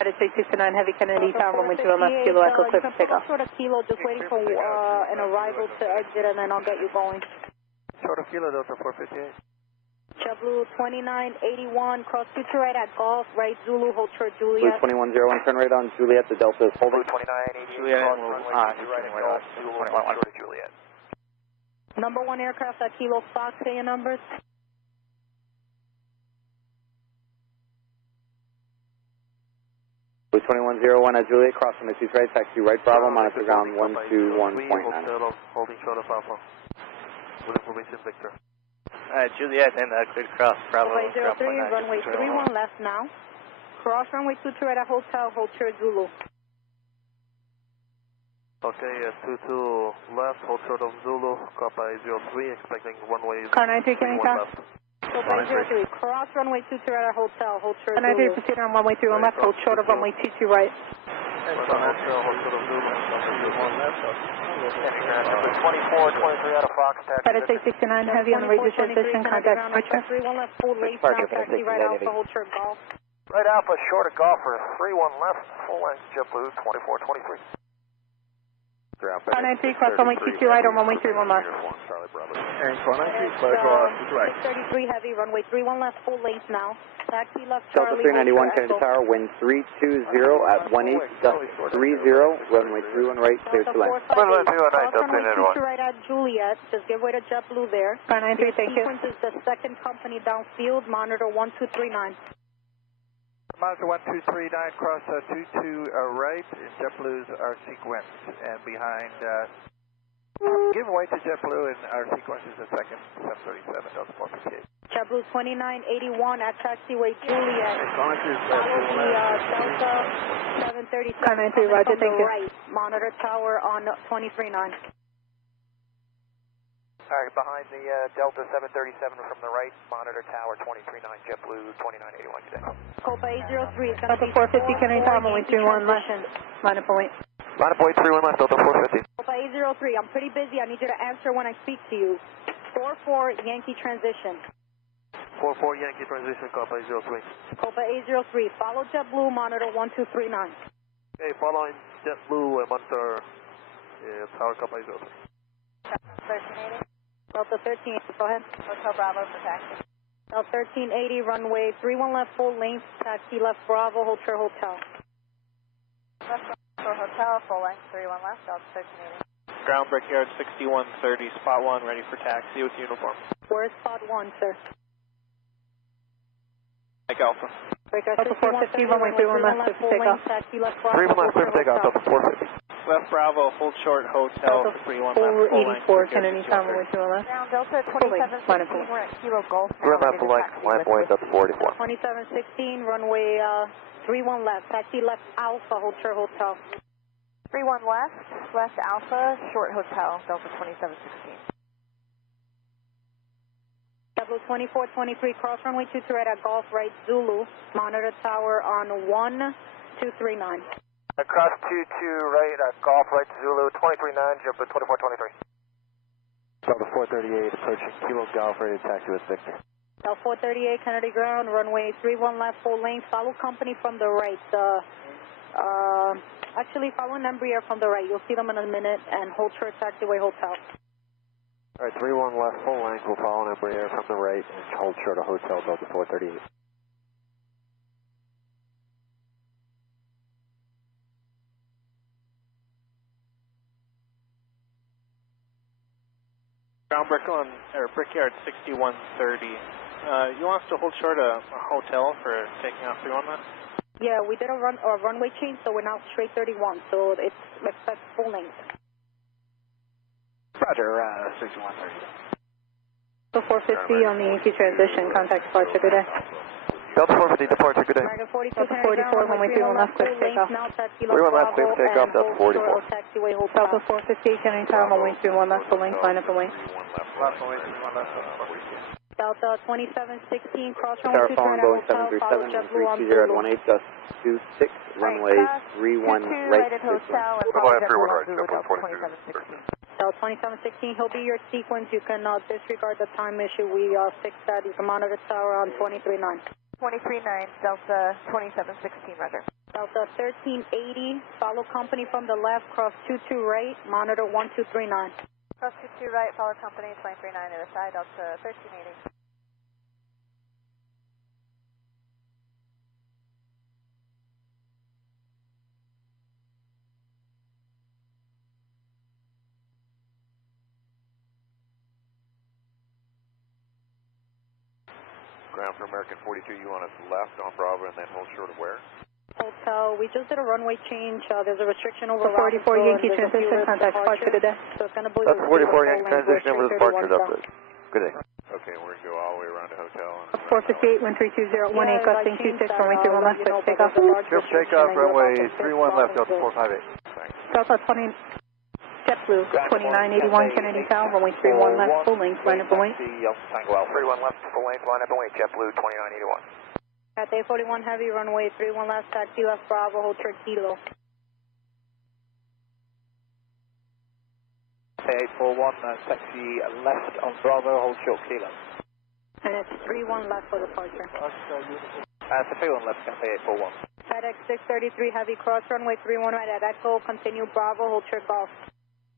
United States 69 Heavy Kennedy Tower, runway 2 left, Kilo Echo, clear for takeoff. Short of Kilo, just waiting for an arrival to exit, and then I'll get you going. Short of Kilo, Delta 458. JetBlue 2981, cross 22 right at Golf, right Zulu, hold short Juliet. Blue 2101, turn right on Juliet, the Delta is holding. Blue 2988, cross runway 22 right at Golf, Zulu, short of Juliet. Number 1 aircraft at Kilo Fox, say your numbers. Blue 2101 at Juliet, cross on the 2 right, taxi right Bravo, monitor ground 121.9. Holding short of Alpha. With information, Victor. Juliet and cleared cross, Bravo. Runway 03, runway 31 left now. Cross runway 22 right at hotel, hold short Zulu. Okay, 22 left, hold short of Zulu, Copy 03, expecting runway Car 93, can you left. Copy 03, cross runway 22 right at hotel, hold short Car 93, Zulu. proceed on runway 31 left, hold short of runway 22 right. Hold short of Zulu, 24, 23 out of Fox, taxi. United States 69 Heavy on the radio transition, contact departure. 31 left, full length now, taxi right Alpha, hold short Golf. Right Alpha, short of Golfer, 31 left, full length, JetBlue 2423. Car 93, cross runway 22 right on runway 31 left. And car 93, clear across, 2 right. 633 heavy, runway 31 left, full length now. Taxi left, Delta Charlie. 391, Kennedy Tower, wind 320 at 18, gust 30, runway 31 right, clear to land. Runway 31 right, Cross Delta runway 391. 22 right at Juliet, just give way to JetBlue there. Car 93, thank you. Sequence is the second company downfield, monitor 1239. Monitor 1239, cross 22 right, JetBlue's our sequence, and behind, give way to JetBlue, and our sequence is the second 737, Delta 458. JetBlue 2981 at taxiway Juliet. Follow the Delta 737 Car 93, coming Roger, from thank the you. right, monitor tower on 239. All right, behind the Delta 737 from the right, monitor tower 239, JetBlue 2981 today. Copa 803 is going to Delta be 450, Kennedy Tower, runway 31 left. Line up point. Line up point 31 left, Delta 450. Copa 803, I'm pretty busy. I need you to answer when I speak to you. 44 Yankee transition. 44 Yankee transition, Copa 03. Copa A03, follow JetBlue, monitor 1239. Okay, following JetBlue, monitor Tower Copa 03. 1380. Delta 13, go ahead. Hotel Bravo for taxi. Delta 1380, runway 31 left, full length, taxi left Bravo, hold short hotel. Left for hotel, full length, 31 left, Delta 1380. Ground Brickyard 6130, spot 1, ready for taxi with uniform. Where's spot 1, sir? Mike Alpha. Delta 450, runway 31 left, clear for takeoff. Taxi left Bravo, 31 left, clear for takeoff, Delta 450. Left Bravo, hold short hotel, 31 left, full length. 84, Kennedy Tower, runway 21 left. Ground Delta 2716, we're at Kilo Golf now. We're left, full length, line point, Delta 44. 2716, runway 31 left, taxi left Alpha, hold short hotel. 31 left, left Alpha, short hotel, Delta 2716. Double 2423, cross runway 22 right at Golf right Zulu, monitor tower on 1239. Across 22 right at Golf right Zulu, 239, JetBlue 2423. Delta 438, approaching Kilo Golf, ready to taxi with Victor. Delta 438, Kennedy ground, runway 31 left, full length, follow company from the right. Actually, follow an Embraer from the right. You'll see them in a minute, and hold short taxiway hotel. All right, 31 left, full length. We'll follow an Embraer from the right and hold short of hotel, Delta 438. Ground Brickyard 6130. You want us to hold short a hotel for taking off 31 left? Yeah, we did a runway change, so we're now straight 31, so it's full length. Roger, 6130. Delta 450 on the Yankee transition, contact departure, good day. Delta 450, departure, good day. Delta 44, runway 31 left, clear for takeoff. 31 left, clear for takeoff, Delta 44. Delta 458, Kennedy Tower, runway 31 left, full length, line up and wing. Delta 2716, cross Tower runway 22 phone, Boeing 737, 320 at 18, just 26, runway 31 right. Hotel and Runway 31 right, JetBlue 22. Delta 2716, he'll be your sequence. You can disregard the time issue. We fixed that. You can monitor tower on 239. 239, Delta 2716, roger. Delta 1380, follow company from the left, cross 22 right, monitor 1239. Cross 22 right, follow company 239 other side, Delta 1380. Ground for American 42, you want us left on Bravo and then hold short of where? Hotel, we just did a runway change. There's a restriction over 44 Yankee transition, contact departure today. So it's going to be That's 44 Yankee transition over the departure, Delta. Good day. Okay, we're going to go all the way around to hotel. 458, 132, 018, crossing 26, runway 31 left, clear for takeoff. Clear for takeoff, runway 31 left, Delta 458. Thanks. Delta 20, JetBlue 2981, Kennedy Tower, runway 31 left, full length, line up and wing. Tango Alpha. 31 left, full length, line up and wing, JetBlue 2981. At day 41 heavy, runway 31 left, taxi left Bravo, hold short Kilo. Hey, 841, taxi left on Bravo, hold short Kilo. And it's 31 left for departure. It's a 31 left, Cafe 841. FedEx 633 heavy, cross runway 31 right at Echo, continue Bravo, hold short Golf.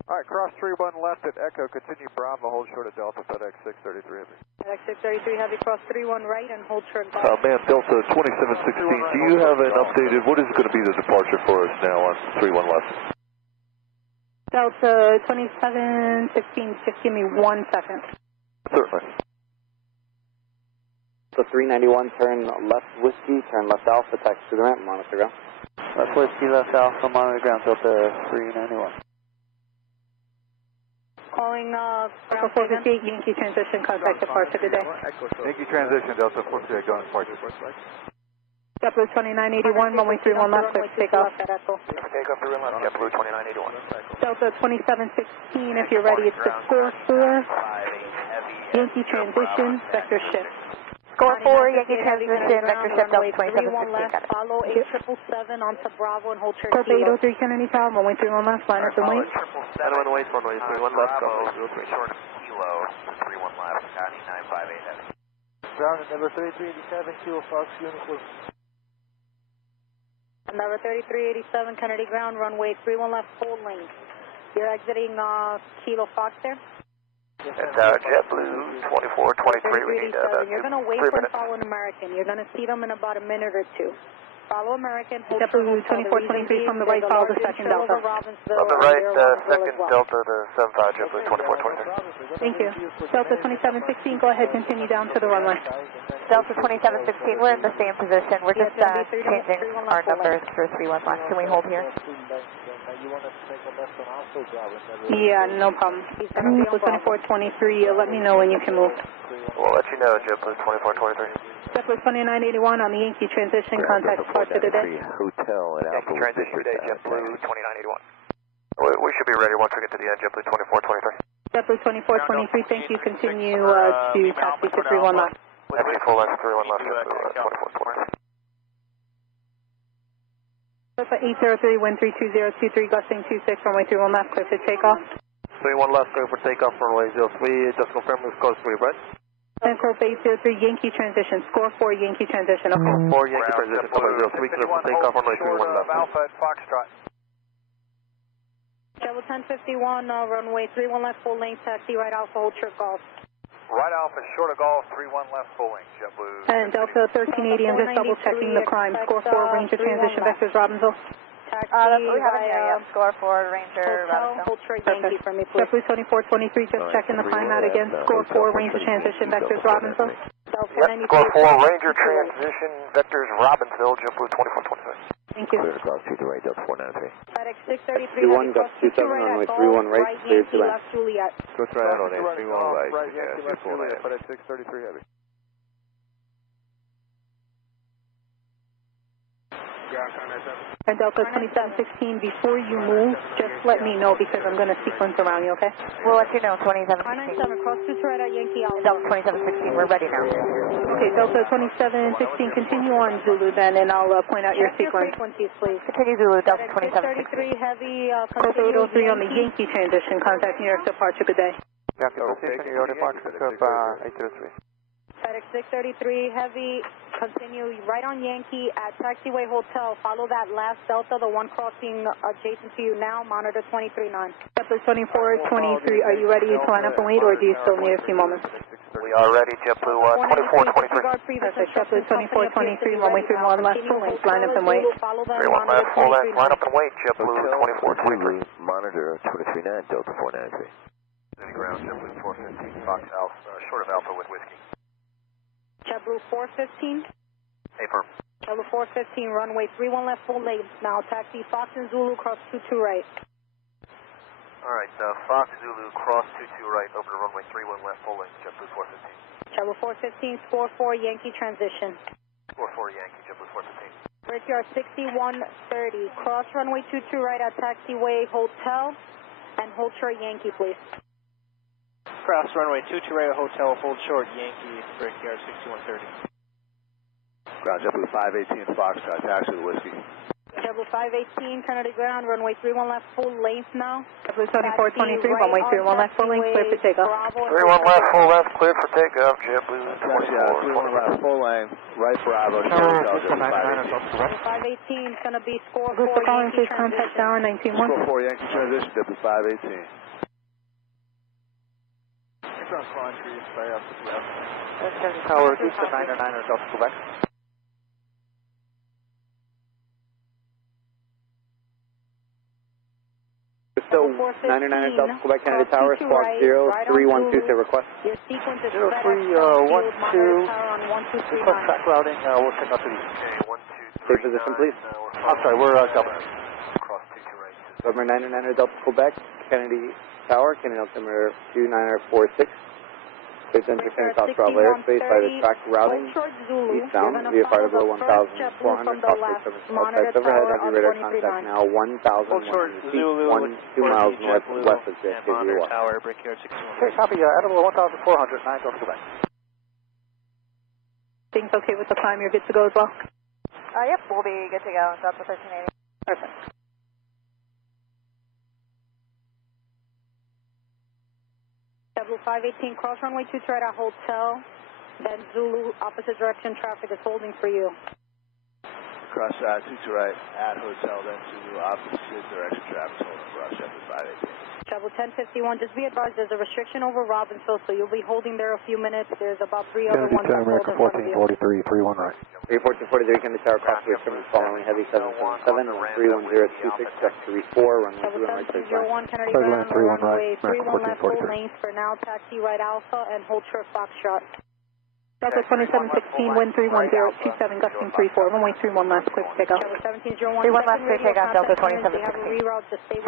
All right, cross 31 left at Echo, continue Bravo, hold short of Delta, FedEx 633 heavy. FedEx 633 heavy, cross 31 right and hold short Golf. Man, Delta 2716, do you have an updated, what is going to be the departure for us now on 31 left? Delta 2716, just give me 1 second. Certainly. So 391, turn left Whiskey, turn left Alpha, taxi to the ramp, monitor ground. Left Whiskey, left Alpha, monitor ground, Delta 391. Calling Delta 458, Yankee transition, contact departure today. Yankee transition, Delta 458, going departure. JetBlue 2981, runway 31 left, clear for takeoff. Takeoff 31 left, JetBlue 2981. Delta 2716, if you're ready, it's the 4-4, Yankee transition, vector shift. Score 4, Yankee transition, vector shift, Delta 2716, got it. Follow 8777 onto Bravo and hold short Corp 803 Kennedy Tower, runway 31 left, line up and wait. Runway wait, runway 31 left, Bravo, short of Kilo, 31 left, County 958 heavy. Ground at number 3387, Kilo Fox, Uniform. Number 3387, Kennedy Ground, runway 31 left, full length. You're exiting Kilo Fox there? It's JetBlue 2423. We need about You're going to wait for follow an American. You're going to see them in about a minute or two. Follow American. JetBlue 2423 from the right, follow the second Delta. On the right, second Delta to 75, JetBlue 2423. Thank you. Delta 2716, go ahead, continue down to the runway. Delta 2716, we're in the same position. We're just changing our numbers for 31 left. Can we hold here? Yeah, no problem. JetBlue 2423, let me know when you can move. We'll let you know, JetBlue 2423. JetBlue 2981 on the Yankee transition, contact departure today. Hotel at Alpha. Yankee transition today, JetBlue 2981. We should be ready once we get to the end, JetBlue 2423. JetBlue 2423, thank you. Continue to taxi to 31 left. Taxi full length, 31 left, JetBlue 2423. Delta 803, wind 32023, gusting 26, runway 31 left, clear for takeoff. 31 left, clear for takeoff, runway 03, just confirm this course for you, right? And Crow 803, Yankee transition, score 4 Yankee transition, okay. 4 Yankee transition, runway 03, clear for takeoff, runway 31 left. Alpha at Foxtrot. JetBlue 1051, runway 31 left, full length, taxi right Alpha, hold short golf. Right Alpha, short of golf, 31 left, full length, JetBlue. And Delta 1380, I'm just double checking the climb, score 4, Ranger transition, vectors Robbinsville. That's what we have in here, yeah. Score 4, Ranger, Robbinsville. Hold short Yankee for me, please. JetBlue 2423, just checking the climb out again, score 4, Ranger transition, vectors Robbinsville. Yep, score 4, Ranger transition, vectors Robbinsville, JetBlue 2423. Thank you. Clear across 2 to right, Delta 493. FedEx 633, 21, Delta 27, runway 31 right, clear to land. Juliet. Go try out on a 31 right. Right, yeah, left Juliet, FedEx 633 heavy. And Delta 2716, before you move, just let me know because I'm going to sequence around you, okay? We'll let you know, 2716. 597, cross to right at Yankee Alpha. Delta 2716, we're ready now. Okay, Delta 2716, continue on Zulu then, and I'll point out your sequence. Frequencies, please. Continue Zulu, Delta 2716. 33 heavy, Code 803 on the Yankee transition, contact New York departure, good day. Yankee transition, New York departure, 803. FedEx 633 heavy, continue right on Yankee at Taxiway Hotel. Follow that last Delta, the one crossing adjacent to you now, monitor 239. JetBlue 2423, are you ready to line up and wait, or do you still need a few moments? We are ready, JetBlue 2423. Perfect, JetBlue 2423, runway 31 left, full length, line up and wait. 31 left, full length, line up and wait, JetBlue 2423. Monitor 239, Delta 493. City ground, JetBlue 415, Fox Alpha, short of Alpha with whiskey. JetBlue 415. Affirm. JetBlue 415, runway 31 left, full length. Now taxi Fox and Zulu, cross 22 right. Alright, Fox Zulu, cross 22 right, over to runway 31 left, full length, JetBlue 415. JetBlue 415, score 4, Yankee transition. Score 4 Yankee, JetBlue 415. Brickyard 6130, cross runway 22 right at Taxiway Hotel, and hold short Yankee, please. Cross runway 22 right at Hotel, hold short Yankee, Brickyard 6130. Ground JetBlue 518, Foxtrot, taxi to whiskey. JetBlue 518, Kennedy Ground, runway 31 left, full length now. JetBlue 2423, runway 31 left, full length, clear for takeoff. 31 left, full left, cleared for takeoff, JetBlue 31 left, full length, right Bravo, Hotel, JetBlue 518 is going to be score 4 Who's the calling, Yankee please contact Tower 191. Score 4 Yankee transition, JetBlue 518. Tower Houston 909 Delta Quebec. Still 99 Delta Quebec Canada Tower, squawk 0312 to request. Your sequence is 0312, request track routing, we'll check out to the State position, please. I'm sorry, we're Governor. Governor 99 Delta Quebec, Kennedy Tower, Kennedy altimeter 2946. Please enter Kennedy South Bravo airspace by the track routing, eastbound, via fire below 1,400, cross 7 outside overhead, heavy radar contact now 1,100 feet, 2 miles northwest of JFK Virtual. Okay, copy, edible 1,400, 9 Delta Quebec. Things okay with the climb, you're good to go as well? Yep, we'll be good to go, Delta 1380. Perfect. JetBlue 518, cross runway 22 right at Hotel, Then Zulu, opposite direction traffic is holding for you. Cross 22 right at hotel, then Zulu, opposite direction traffic is holding for us, JetBlue 518. Travel 1051, just be advised there's a restriction over Robbinsville, so you'll be holding there a few minutes. There's about 3 other ones that hold in front of you. 1443, 31 right. 1443, Kennedy Tower, cross the Extreme following heavy 777, 31026, check 34, runway 1701, Kennedy Ground, runway 31 left, full length for now, taxi right Alpha, and hold short Foxtrot. Delta 2716, wind 31027, gusting 34, runway 31 left, clear for takeoff. 1701 left, clear takeoff, Delta 2716.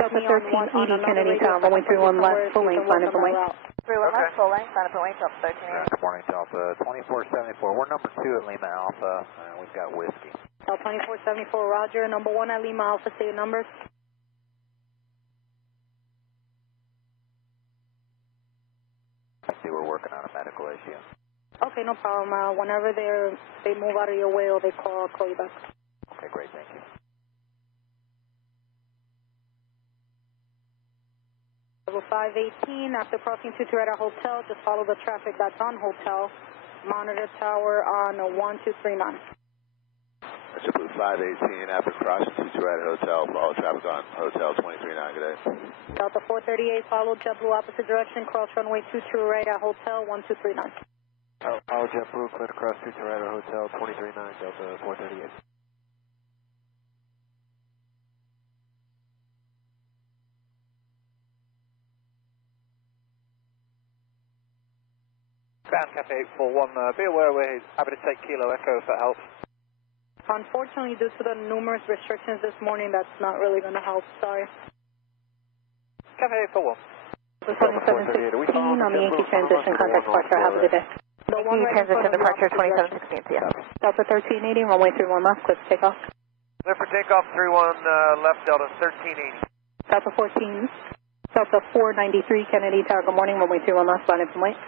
Delta 1380, Kennedy Tower, runway 31 left, full length, line up and wait. 31 left, full length, line up and wait, Delta 1380. Good morning, Delta 2474. We're number 2 at Lima Alpha, and we've got whiskey. Delta 2474, roger. Number 1 at Lima Alpha, say your numbers. They were working on a medical issue. Okay, no problem. Whenever they move out of your way or they call, I'll call you back. Okay, great, thank you. Level 518, after crossing 22 at our hotel, just follow the traffic that's on hotel. Monitor tower on 1239. JetBlue 518, after crossing 22 at hotel, follow traffic on hotel 239, good day. Delta 438, follow JetBlue opposite direction, cross runway 22 right at hotel 1239. All JetBlue, clear to cross 22 right at hotel 239, Delta 438. Ground Cafe 841, be aware we're happy to take Kilo Echo if that helps. Unfortunately, due to the numerous restrictions this morning, that's not really going to help. Sorry. Cafe 841. 2716 on the Yankee transition, contact departure. Have a good day. Yankee transition departure 2716, yeah. Delta 1380, runway 31 left, clear for takeoff. Clear for takeoff, 31 left, Delta 1380. Delta 14, Delta 493, Kennedy Tower, good morning, runway 31 left, line up and wait.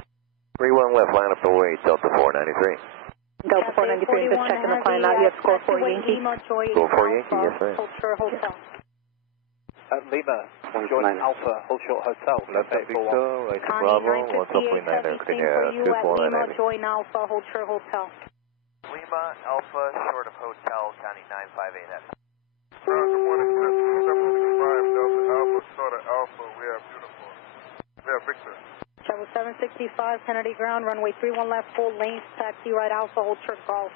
31 left, line up to wait, Delta 493. Delta 493, just checking the climb out. You have score 4 Yankee. Score 4 Yankee, yes sir. Hold short hotel. Lima, join Alpha, hold short hotel. Left up Victor, right to Bravo, 129 Lima, join Alpha, hold short hotel. Lima, Alpha, short of hotel, county 958. Good morning, 765, Delta Alpha, short of Alpha, we have uniform. We have Victor. Travel 765, Kennedy Ground, runway 31 left, full length, taxi right Alpha, hold short Golf.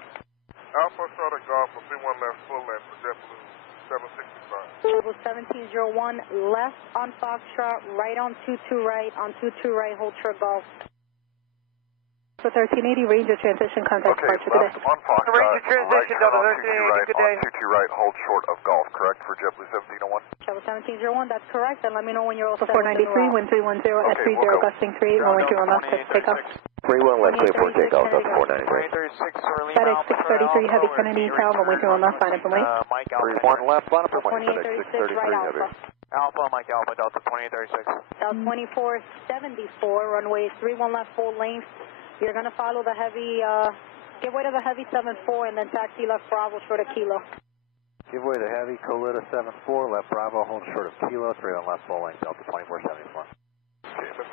Alpha, short of Golf, 31 left, full length, for JetBlue 765. Travel 1701, left on Foxtrot, right on 22 right, on 22 right, hold short Golf. For 1380, Ranger transition, contact departure today. On Foxtrot, Ranger transition, Delta 1380, good day. On 22 right, hold short of Golf, correct, for JetBlue 1701? Travel 1701, that's correct, and let me know when you're all set. 493, wind 310, S30, gusting 3, runway 31 left, clear for takeoff. 31 left, clear for takeoff, Delta 493. FedEx 633, heavy Kennedy Tower, runway 31 left, line up and wait. 31 left, line up and wait, FedEx 633 heavy. Alpha, Mike Alpha, Delta 2836. Delta 2474, runway 31 left, full length. You're going to follow the heavy, give way to the heavy 74 and then taxi left Bravo short of Kilo. Give way to heavy Colita 74, left Bravo, hold short of Kilo, 3 on left, full length, Delta 2474. Cayman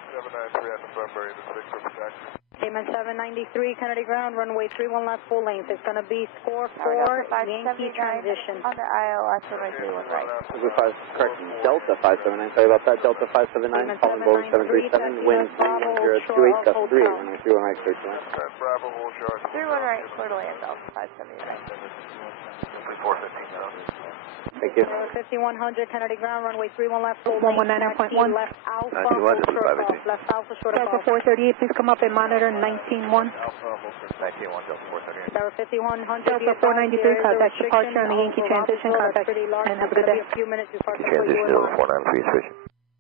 793 at the Sunbury, the 6 of the taxi. Cayman 793, Kennedy Ground, runway 31 left, full length. It's going to be score 4, Yankee transition. On the ILS, runway 31 right. Correct, Delta 579, sorry about that, Delta 579, calling Boeing 737, wind 31028, gust 3, runway 31 right, 13. Bravo, hold short. 31 right, clear to land, Delta 579. 415, Thank you. 5100, Kennedy Ground, runway 31 left, full 119.1. left Alpha, hold short of Golf. Left Alpha, short of Delta Golf. 438, please come up and monitor 191. 19-1, Delta 438. Tower 5100, Delta 493, contact departure on the Yankee transition, contact, and have a good day. A few minutes before Transition to 493, switch.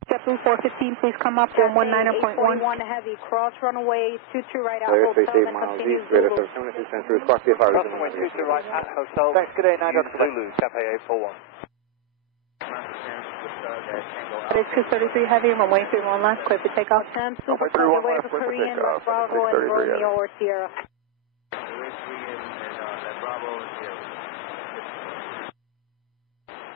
JetBlue 415, please come up to 119.1. 41 heavy, cross runway 22 right out Clear, hotel, 38 then miles continue east, radar Zulu. 776, transfer squawk VFR. Cross runway 22 right at hotel. Thanks, good day, 9 Delta Zulu, Cafe 841. FedEx 233, heavy, runway 31 left, clear for takeoff. Super Clear, wait for Korean, Bravo and Romeo or Sierra.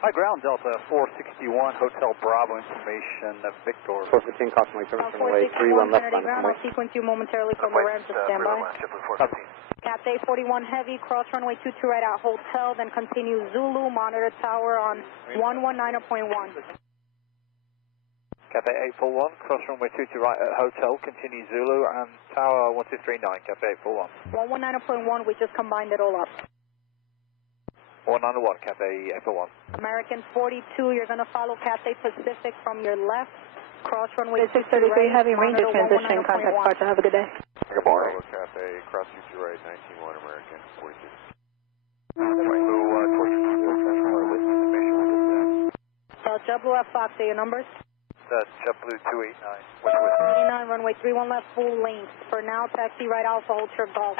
Hi, ground, Delta 461, Hotel Bravo, information, Victor. 415, caution, service runway 31 left, final ground. I'll sequence you momentarily from the ramp to standby. Cathay 41 Heavy, cross runway 22 right at Hotel, then continue Zulu, monitor tower on 119.1. Cathay 841, cross runway 22 right at Hotel, continue Zulu, and tower 1239, Cathay 841. 119.1, we just combined it all up. 191, Cathay 841. American 42, you're going to follow Cathay Pacific from your left. Cross runway 633 right, Heavy, Ranger transition, contact departure, have a good day. Bravo Cathay, cross U2 right, 19-1 American, 42. JetBlue at Fox, are your numbers? JetBlue 289. 89, runway 31 left, full length. For now, taxi right Alpha, hold short golf.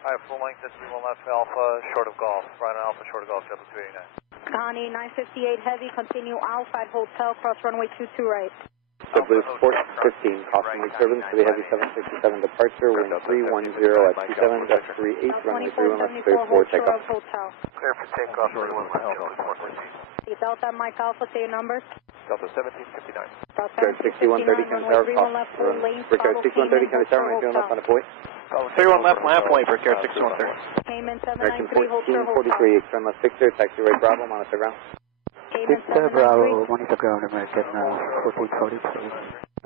Alright, full length at 31 left, Alpha, short of golf. Right on Alpha, short of golf, JetBlue 289. Connie, 958 Heavy, continue Alpha at Hotel, cross runway 22 right. JetBlue 415, caution turbulence for the Heavy 767 departure, wind 310 at 27.38, runway 31 left, clear for takeoff. Clear for takeoff, 31 left, Delta Mike Alpha, say your numbers. Delta 1759. Brickyard 6130, can tower, Brickyard 6130, can tower, right here on left on the point. 31 left, lamp point, Brickyard 6130. Cayman American 793, 1443, extend left 60, taxi right Bravo, monitor ground. Victor Bravo, monitor ground, American 1442.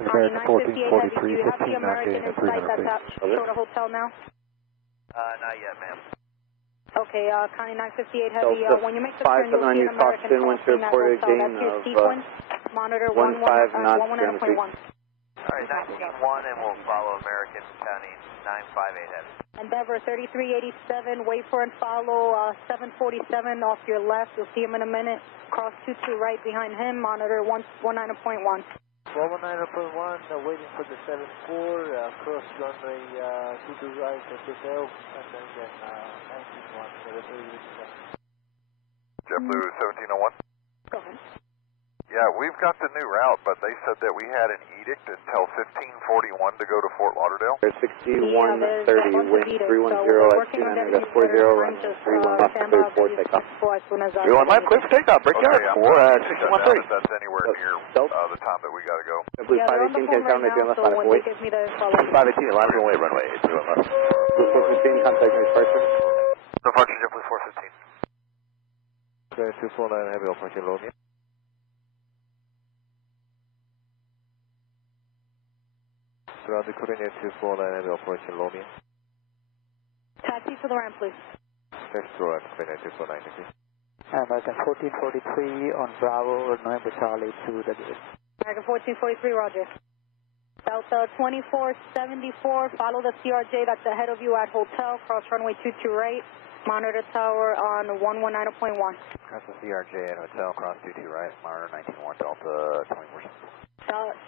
American 1443, 15 knocking at 300 feet. Short of Hotel now? Not yet, ma'am. Okay, Connie 958 Heavy, when you make the turn, 579 News Fox, wind to report a gain of 15 knots, 119.1. Alright, 19-1, and we'll follow American County 958 Heavy. Endeavor 3387, wait for and follow 747 off your left, you'll see him in a minute. Cross 22 right behind him, monitor 119.1. 119.1, waiting for the 74, cross runway 22 right at Hotel, and then 19-1, JetBlue 1701. Go ahead. Yeah, we've got the new route, but they said that we had an edict until 1541 to go to Fort Lauderdale. 6130, wind 310 at 29.40, runway 31 left, clear for takeoff. 31 left, clear for takeoff, Brickyard 6130. That's anywhere near the time that we got to go. Blue 518, can tower, right here on left on the point. 518, line runway, runway 31 left. Blue 415, contact departure. Departure JetBlue 415. Okay, 249 Heavy, operation Lomia. Ground coordinate 249 Heavy, operation Lomia. Taxi to the ramp, please. Taxi to ramp, coordinate 249, thank you. American 1443 on Bravo, November Charlie to the gate. American 1443, roger. Delta 2474, follow the CRJ that's ahead of you at Hotel, cross runway 22 right, monitor tower on 119.1. Cross the CRJ at Hotel, cross 22 right, monitor 19-1, Delta 24.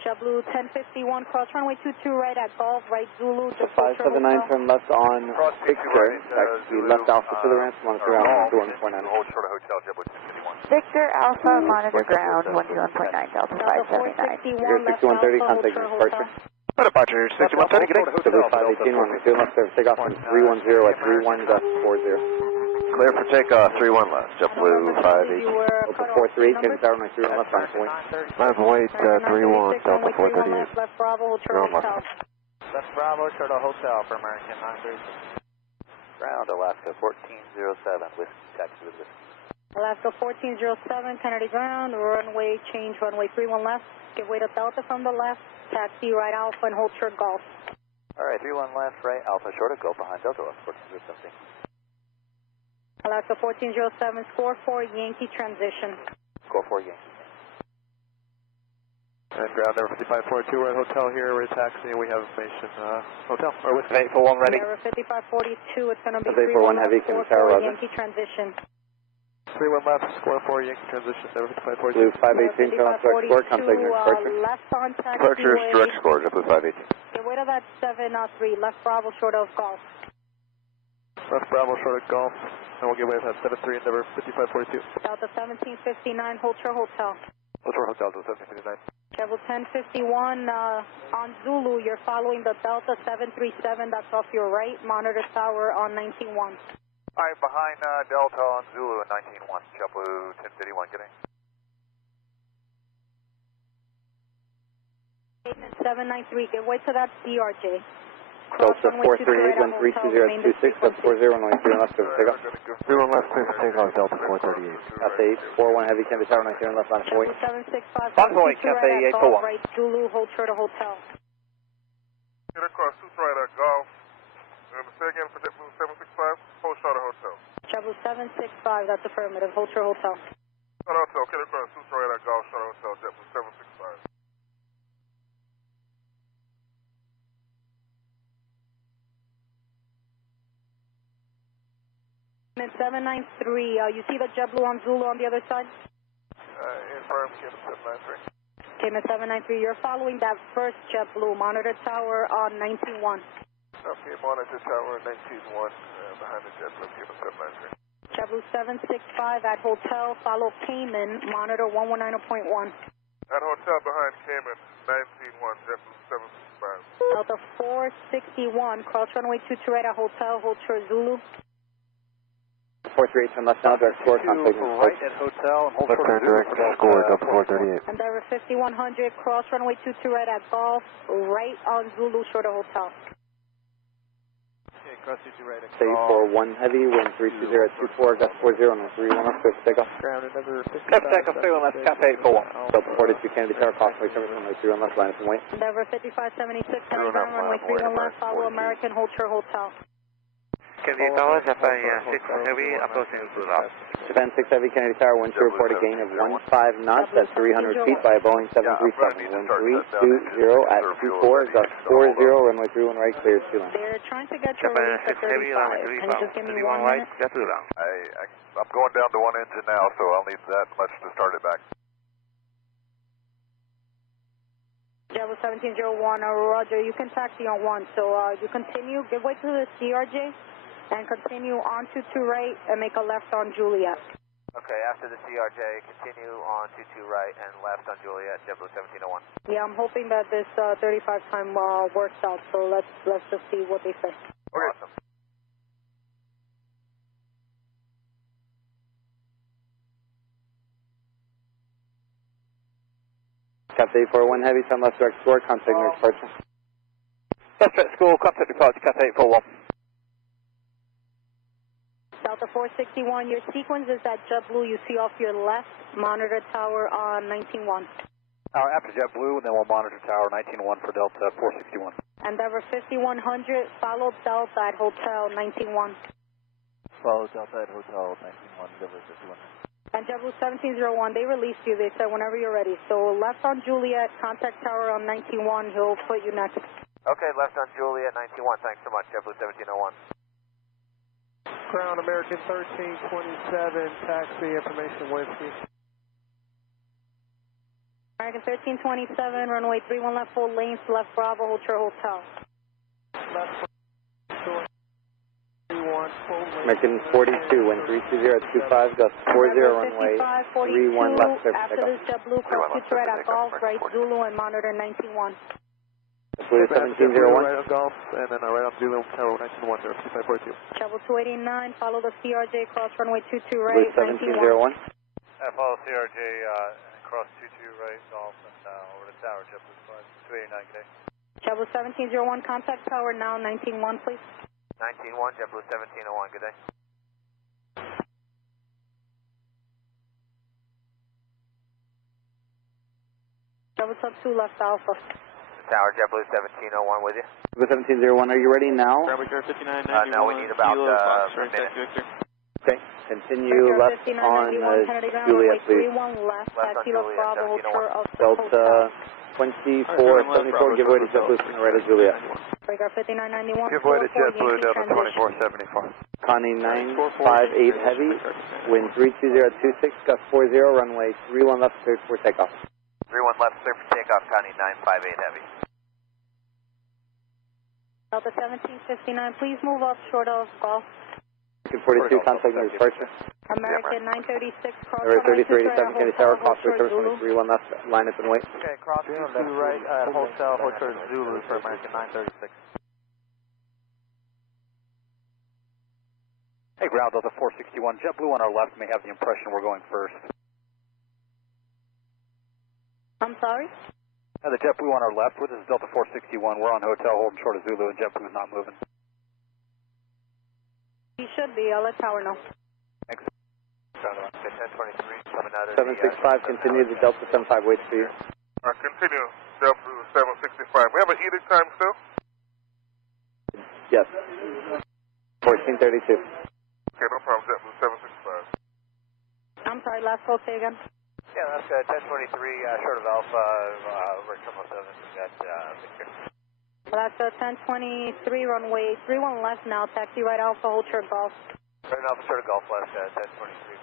JetBlue 1051, cross runway 22 right at Golf, right Zulu. 579, turn left on Victor, taxi left Alpha to the ramp, monitor ground 121.9. Hold short of Hotel JetBlue 1051. Victor Alpha, monitor ground 121.9, Delta 579. Brickyard 6130, contact departure. Departure 6130, good day. JetBlue 518, runway 2 left, service takeoff on 310 at 31.40. Clear for takeoff, 31 left, JetBlue 518. Delta 438, can tower, right 31 left on point. Left wait, 31, Delta 438. Left Bravo, short of Hotel. Left Bravo, short of Hotel for American 936. Ground Alaska 1407, whiskey, taxi with whiskey. Alaska 1407, Kennedy ground, runway change, runway 31 left. Give way to Delta from the left, taxi right Alpha and hold short Golf. Alright, 31 left, right, Alpha short of Golf behind Delta, 1407. Alaska 1407, score 4, Yankee transition. Score 4, Yankee. And ground number 5542, we're at Hotel here, we're taxiing, we have information, Hotel, or with 841 ready. Number 5542, it's going to be 841 heavy, can tower, roger. Yankee transition. 31 left, square 4, Yankee transition, number 5542. Blue 518, turn left direct score, contact departure. Left on taxi. Departure is direct score, JetBlue 518. Get way to that 7-3, left Bravo, short of Golf. Left Bravo, short of Golf, and we'll give way to that 73, number 5542. Delta 1759, hold short Hotel. Hold short Hotel, Delta 1759. Level 1051, on Zulu, you're following the Delta 737 that's off your right, monitor tower on 19-1. Alright, behind Delta on Zulu at 19-1, JetBlue 1051, good day. 793, give way to that CRJ. Delta 438, wind 32026, that's 40, runway 31 left, clear for takeoff. 31 left, clear for takeoff, Delta 438. Cafe 841 heavy, Candy Tower, 91 left, line of 48. 765, Runway, Cafe 841. right, Zulu, hold short of hotel. Get across, two right at Golf. And say again for JetBlue 765, hold short of hotel. JetBlue 765, that's affirmative, hold short hotel. Short of hotel, get across, two right at Golf, short of hotel, JetBlue 765. 793, you see the JetBlue on Zulu on the other side? Confirm, Cayman 793. Cayman 793, you're following that first JetBlue, monitor tower on 19-1. Okay, monitor tower 19-1, behind the JetBlue, Cayman 793. JetBlue 765 at hotel, follow Cayman, monitor 119.1. At hotel behind Cayman, 19-1, JetBlue 765. Delta 461, cross runway 22 right at hotel, hold short Zulu. 438, turn left now, direct score, contact right at hotel, and hold Left short turn, direct score, Delta 438. Endeavor 5100, cross runway 22 right at Golf, right on Zulu, short of hotel. Okay, cross 22 right at Say Golf. 41 heavy, wind 320 at 24, gust 40, runway 31 left, clear for takeoff. Ground Endeavor 55. Left takeoff, 31 left, Cafe 841. Delta 42, Candy Tower, crossway service, runway 31 left, line from weight. Endeavor 5576, coming down runway 31 left, follow American, hold short hotel. Kennedy Tower, Japan 6 Heavy, approaching Zulu. Japan 6 Heavy, Kennedy Tower, wind shear report a gain of 15 knots at 300 feet by a Boeing 737. Wind 320 at 24, gust 40, runway 31 right, clear 2 lane. They're trying to get your release at 35. Can you just give me 1 minute? I'm going down to one engine now, so I'll need that much to start it back. JetBlue 1701, Roger, you can taxi on 1, so you continue, give way to the CRJ, and continue on 22 right and make a left on Juliet. Okay, after the CRJ, continue on 22 right and left on Juliet, JetBlue 1701. Yeah, I'm hoping that this 35 time works out, so let's just see what they say. Okay. Awesome. Cafe 841 heavy, turn left direct score, contact near departure. Left direct score, contact departure, Cafe 841. Delta 461, your sequence is that JetBlue you see off your left, monitor tower on 19-1. After JetBlue, and then we'll monitor tower 19-1 for Delta 461. Endeavor 5100, follow Delta at hotel 19-1. Follow Delta at hotel 19-1, Endeavor 5100. And JetBlue 1701, they released you, they said whenever you're ready. So left on Juliet, contact tower on 19-1, he'll put you next. Okay, left on Juliet 91, thanks so much, JetBlue 1701. Ground American 1327, taxi information whiskey. American 1327, runway 31 left, full lanes, left Bravo, hold your hotel. Left 31, full lanes. American 42, wind 320 at 25, gust 40, runway 31 left, clear for after this JetBlue, cross 22 right at Golf, right Zulu, and monitor 19-1. JetBlue 1701. Right on Golf, and then right on Zulu, tower 19-1, 5542. JetBlue 289, follow the CRJ, cross runway 22 right, JetBlue 1701. Follow CRJ, cross 22 right, Golf, and over the tower, JetBlue 289, good day. JetBlue 1701, contact tower now, 19-1, please. 19-1, JetBlue 1701, good day. JetBlue sub 2 left Alpha. Tower, JetBlue 1701 with you. JetBlue 1701, are you ready now? No, we need about a minute. Okay, continue left on Juliet, please. 31 left, Kilo Bravo, Delta 2474, give way to JetBlue from the right of Juliet. Breaker 5991. Give way to JetBlue, Delta 2474. Connie 958 heavy, wind 320 at 26, gust 40, runway 31 left, clear for takeoff. 31 left, clear for takeoff, Connie 958 heavy. Delta 1759, please move up short of Golf. American 42, contact near departure. American 936, cross American 3387, Kennedy Tower, cross service, 31 left, line up and wait. Okay, cross 22 right at hotel, hotel Zulu for American 936. Hey, Hey, ground Delta 461. JetBlue on our left may have the impression we're going first. I'm sorry? The JetBlue on our left, this is Delta 461. We're on hotel holding short of Zulu, and JetBlue's not moving. He should be. I'll let tower know. Thanks. 1023 coming out of 765, continue the Delta 75 waits for you. Continue, Delta 765. We have an edict time still? Yes. 1432. Okay, no problem, JetBlue 765. I'm sorry, last call, say again. Yeah, that's 1023, short of Alpha, over at 707. We got Victor. Well, that's 1023, runway 31 left now, taxi right Alpha, hold short golf. Right Alpha, short of Golf left,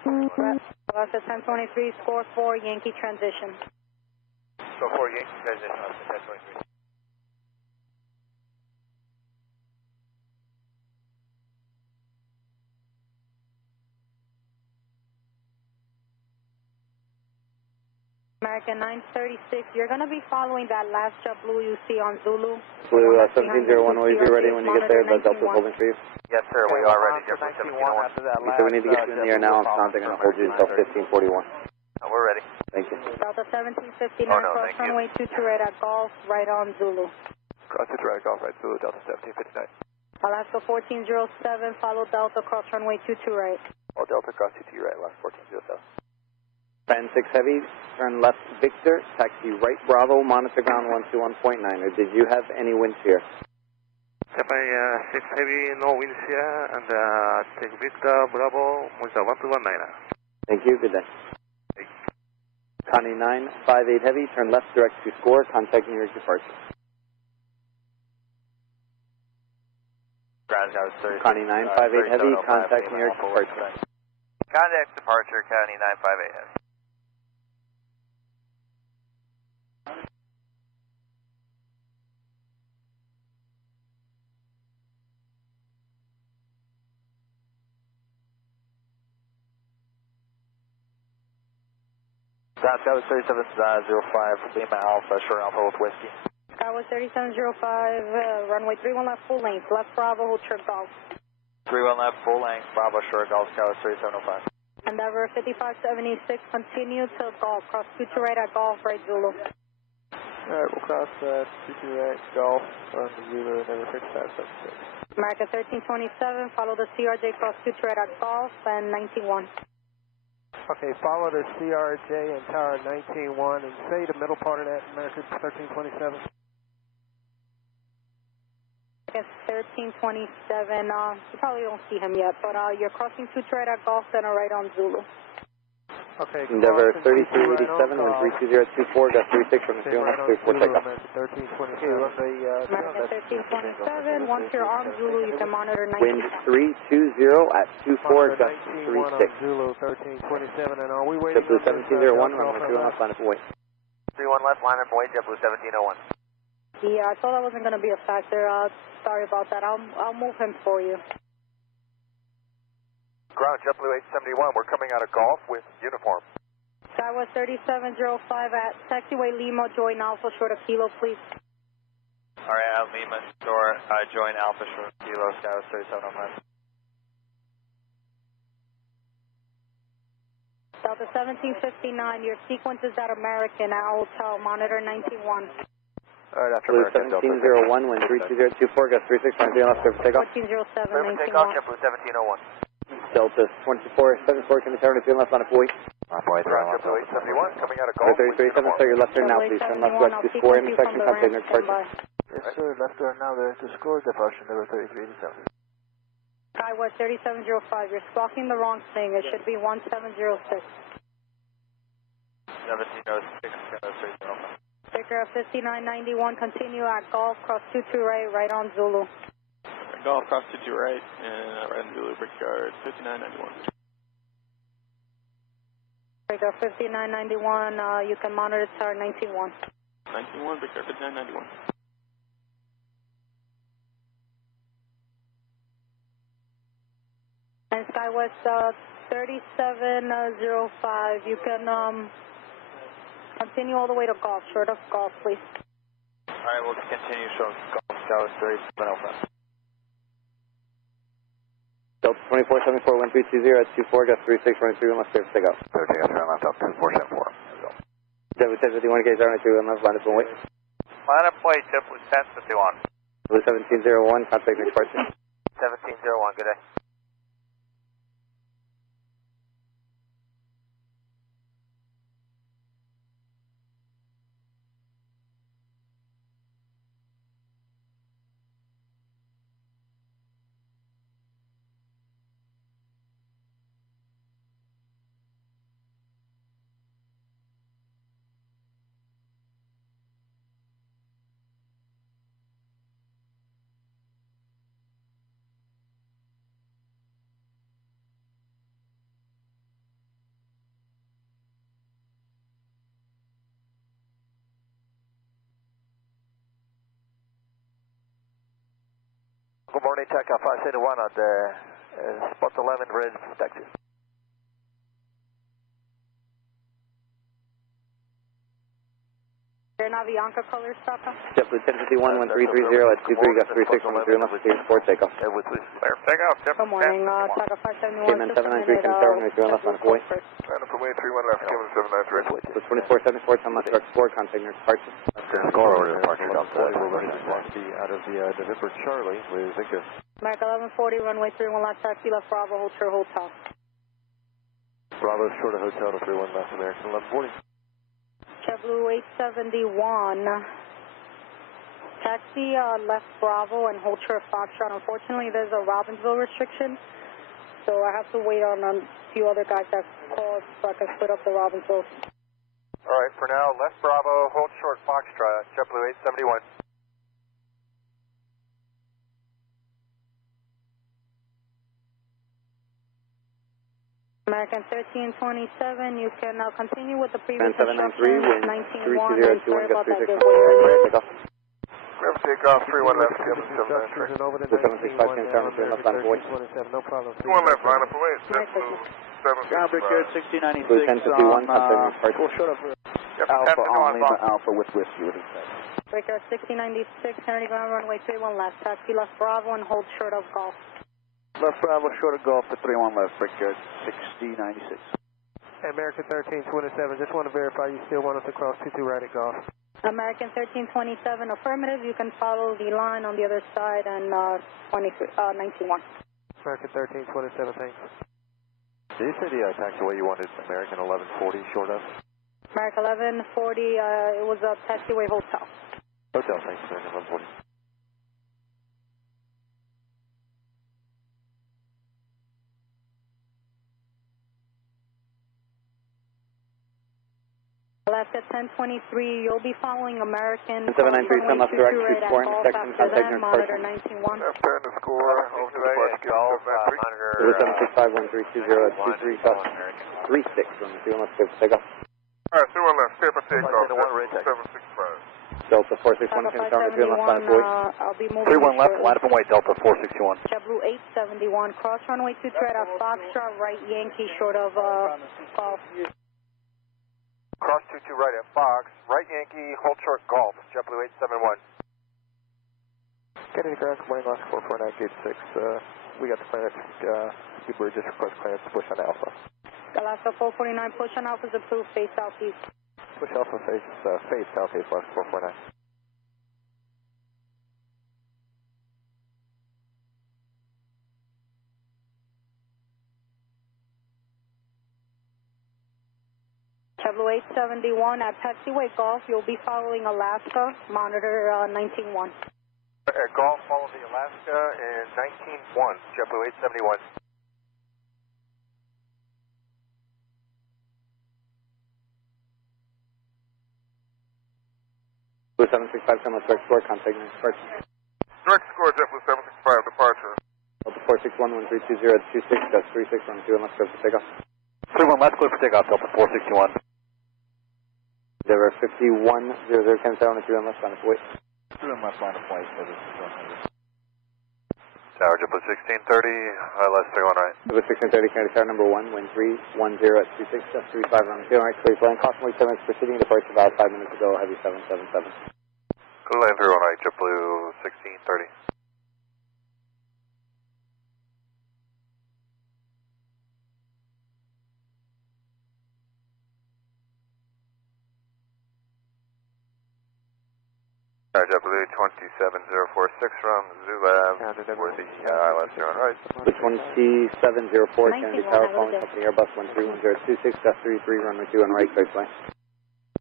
1023. Well, that's 1023, score 4, Yankee transition. Score 4, Yankee transition, that's 1023. American 936, you're going to be following that last JetBlue you see on Zulu. Blue 1701, will you be ready when you get there? The Delta's holding for you. Yes, sir, we are ready. JetBlue 1701. So we need to get you in the air now. I'm counting and I'll hold you until 1541. We're ready. Thank you. Delta 1759, cross runway 22 right at Golf, right on Zulu. Cross 22 right at Golf, right Zulu, Delta 1759. Alaska 1407, follow Delta, cross runway 22 right. All Delta, cross 22 right, left 1407. Fan 6 Heavy, turn left Victor, taxi right Bravo, monitor ground 121.9. Or did you have any winds here? Japan 6 Heavy, no winds here, and take Victor Bravo, with 121.9. Thank you, good day. Connie 958 Heavy, turn left direct to score, contact New York departure. Connie 958 Heavy, contact New York departure. Contact departure, County 958 Heavy. Skyward 3705, Lima Alpha, Sure Alpha with Whiskey. Skyward 3705, runway 31 left full length, left Bravo, hold short Golf. 31 left, full length, Bravo, Sure Golf, Skyward 3705. Endeavor 5576, continue to Golf, cross 22 right at Golf, right Zulu. Alright, we'll cross 22 right, Golf, on Zulu, Endeavor 5576. America 1327, follow the CRJ, cross 22 right at Golf, and 191. Okay, follow the CRJ and tower 19-1 and say the middle part of that, American 1327. I guess 1327, you probably don't see him yet, but you're crossing 22 right at Golf Center right on Zulu. Okay, Endeavor 3387, wind 32024, got 36 from the field, 34 takeoff. 1327, American 1327, once you're on Zulu, you can monitor 90. Wind 320 at 24, gust 36. Zulu 1327, and are we waiting? JetBlue 1701, runway 31 left, line up away. 31 left, line up away, JetBlue 1701. Yeah, I thought that wasn't going to be a factor. Sorry about that. I'll move him for you. Ground, JetBlue 871, we're coming out of Golf with uniform. Skyward 3705 at taxiway Lima, join Alpha short of Kilo, please. Alright, Lima, short, join Alpha short of Kilo, Skyward 3705. Delta 1759, your sequence is at American, at Hotel, monitor 91. Alright, after Blue American, 1701, wind 32024, gust 36, from the field, left surface takeoff. 1407, takeoff, 91. JetBlue 1701. Delta 2474, can you turn the field left, line up away? Ground, JetBlue 871, coming out of Golf. 3337, sir, your left turn now, please. Turn left west to score, intersection, contact New York departure. Yes, sir, left turn now, there's the score, departure number 3387. Skyward 3705, you're squawking the wrong thing. It should be 1706. 1706, Skyward 3705. Sticker of 5991, continue at Golf, cross 22 right on Zulu. Golf, cross 22 right, and right in Zulu, Brickyard 5991. Sticker 5991, you can monitor tower 91. 91, Brickyard 5991. And Skywest 3705, you can continue all the way to Golf, short of Golf, please. Alright, we'll continue short of Golf, Skywest 3705. Delta 2474, 1320 at 24, gust 36, running 31 left, clear for takeoff. Clear takeoff, turn left up 2474. JetBlue 1051, gauge runway 31 left, line up and wait. Line up, wait, JetBlue 1051. Blue 1701, contact next departure. 1701, good day. Good morning, takeoff 571 on the spot 11 red Texas. Avianca colors, Papa. JetBlue 1051, 1330 at 23, gust 36, runway 31 left, clear for takeoff. Clear takeoff, Good morning, takeoff 571. Cayman 793, Kevin runway 31 left, line up away. Line up away, 31 left, Kevin 793. Blue 2474, 10 left, direct 4, contact next departure. Score order departure, Delta. We're running Activesky out of the November Charlie with Ezca. America 1140, runway 31 left, taxi left, Bravo, hold short hotel. Bravo, short of hotel to 31 left, American 1140. JetBlue 871, taxi left Bravo and hold short Foxtrot. Unfortunately, there's a Robbinsville restriction, so I have to wait on a few other guys that called so I can split up the Robbinsville. All right, for now, left Bravo, hold short Foxtrot, JetBlue 871. American 1327, you can now continue with the previous 793, wind 19-1, 320, sorry about that, give clear takeoff. Grab takeoff, 31 left, Kevin 793. Blue 765, can turn to left, line up away. 31 left, line up away, JetBlue 765. Blue 1051, contact next departure. Alpha on Lima, Alpha with whiskey with Breaker 6096, Kennedy ground runway 31 left, taxi left Bravo and hold short of Golf. Left Bravo, short of Golf to 31 left, Brickyard 6096. American 1327, just want to verify you still want us to cross 22 right at Golf. American 1327, affirmative, you can follow the line on the other side and 91. American 1327, thanks. Did you say the taxiway you wanted American 1140 short of? American 1140, it was a taxiway hotel. Hotel, thanks, American 1140. Alaska 1023, you'll be following American 793, 10 left, direct 24, intersection, contact next monitor departure. 91. Left turn to score, over to departure, Kevin 793. Blue 765, 1320 at 23, gust 36, runway 31 left, clear for takeoff. All right, 31 left, clear for takeoff, JetBlue 765. Delta 461, can turn to 31 left, line up away. I'll be moving 31 left, line up and wait, Delta 461. JetBlue 871, cross runway 2 tread at Foxtrot, right Yankee, short of Golf. Cross 22 right at Fox, right Yankee, hold short Golf, JetBlue 871. Kennedy ground, good morning, Alaska 449, gate 6. We got the clearance, Uber just request clearance, push on Alpha. Alaska 449, push on Alpha is approved, face southeast. Push Alpha, face southeast, Alaska 449. JetBlue 871 at taxiway Golf, you'll be following Alaska, monitor 19-1. At Golf, follow the Alaska and 19-1, JetBlue 871. Blue 765, 10 left, direct 4, contact next departure. Direct score, JetBlue 765, departure. Delta 461, 1320 at 26, gust 36, runway 31 left, clear for takeoff. 31 left, clear for takeoff, Delta 461. There were 51, 00, can turn to 31 left, line up away. 31 left, line up away, Tower, JetBlue 1630, last 31 right. JetBlue 1630, Kennedy Tower number 1, wind 310 at 26, gust 35, runway 2 right, clear flying, caution wait 7 minutes proceeding, departure about 5 minutes ago, heavy 777. Good lane 31 right, JetBlue 1630. JetBlue 27046 from Zulab for the ILS 0 right. The 2704 Kennedy Tower, calling company Airbus 13126, Gus 33, runway 21 right, clear to land.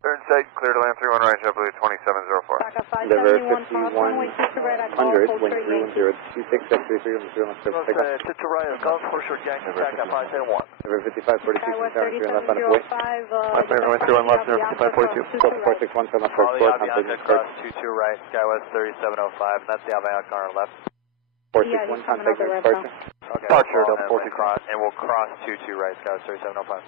Third sight, clear to land 31 right, JetBlue 2704. Endeavor 5100, wind 3126, Gus 33, runway 21 left, take off. To right, Golf, hold short, Yankee, attack at 571. Endeavor 5542, turn left on the point. Left runway 31 left, 5542. Close 461, turn left, first floor, contact cross 22 right, Skywest 3705, and that's the Avionic on our left. 461, contact departure. Okay, departure, double 461. And we'll cross 22 right, Skywest 3705.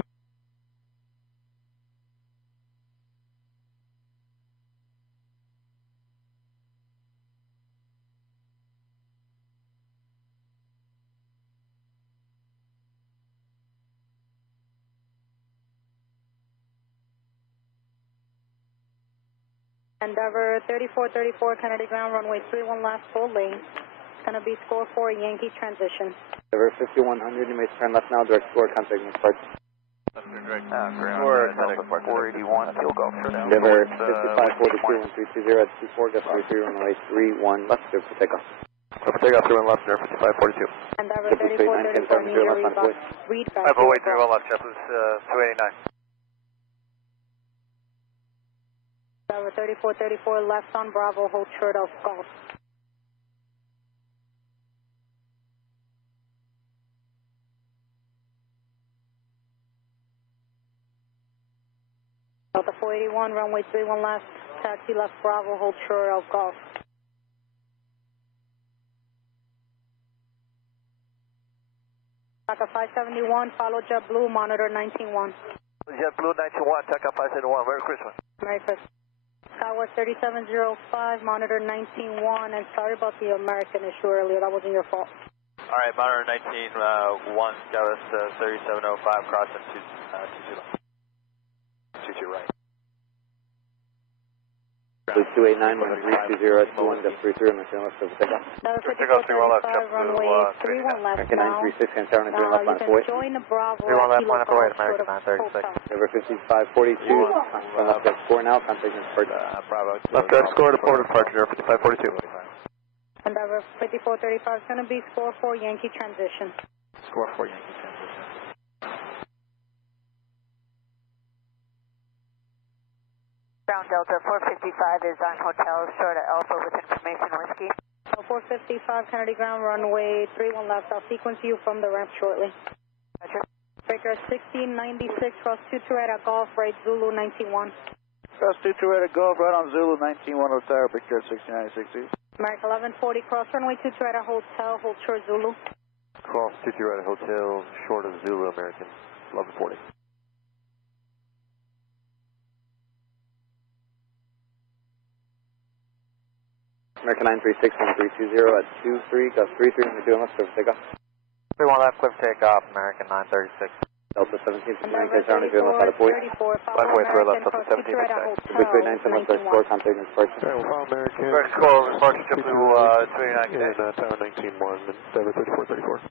Endeavor 3434, Kennedy ground, runway 31 left, full lane. It's going to be score 4, Yankee transition. Endeavor 5100, you may turn left now, direct score, contact departure. Score 481, fuel Golf. Endeavor 5542, 1320 at 24, Gus 33, runway 31 left, clear for takeoff. Clear for takeoff, 31 left, near 5542. Endeavor 3434, need to read back. 508, 31 left, JetBlue 289. Endeavor 3434, left on Bravo, hold short of Golf. Delta 481, runway 31 left, taxi left Bravo, hold short of Golf. Taka 571, follow JetBlue, monitor 191. JetBlue 91, Taka 571, Merry Christmas. Merry Christmas. Skywest 3705, monitor 191, and sorry about the American issue earlier, that wasn't your fault. All right, monitor 191, Skywest 3705, crossing 22 right. 289, 1320 at 21, Gus 33, and turn left, clear for takeoff. Takeoff 31 left, runway 31 left American now. 936, and turn left, line up away. Join the Bravo. 31 left, line up away, American 936. Endeavor 5542, turn left, direct score now, contact departure. Bravo. Left direct score to port departure, 5542. Endeavor 5435 is going to be score 4, Yankee transition. Score 4, Yankee transition. Ground Delta 455 is on hotel short of Alpha with information whiskey. So 455 Kennedy ground, runway 31 left. I'll sequence you from the ramp shortly. Roger. Breaker 1696, cross 22 right at Golf, right Zulu 91. Cross 22 right at Golf, right on Zulu 91 on Tower, Breaker 1696. America 1140, cross runway 22 right at Hotel, hold short Zulu. Cross 22 right at hotel, short of Zulu, American 1140. American 936, 1320 at 23, Gus 33, and we're doing left, clear for takeoff. 31 left, clear for takeoff, American 936. Delta 17, Communication Tower, doing left out of point. Left way through left, Delta 17, Between 9 left, direct score, contact departure. American. Direct score, departure, JetBlue 289. And Tower 191, Endeavor 3434.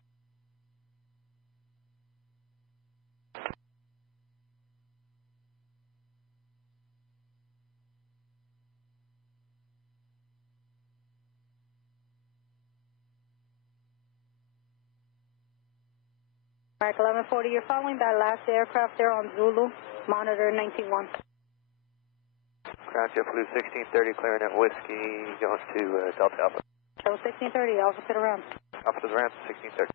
America 1140, you're following that last aircraft there on Zulu, monitor 91. Ground JetBlue 1630, clearing at whiskey, going to Delta Alpha. So 1630, Alpha to the ramp. Alpha to the ramp, 1630.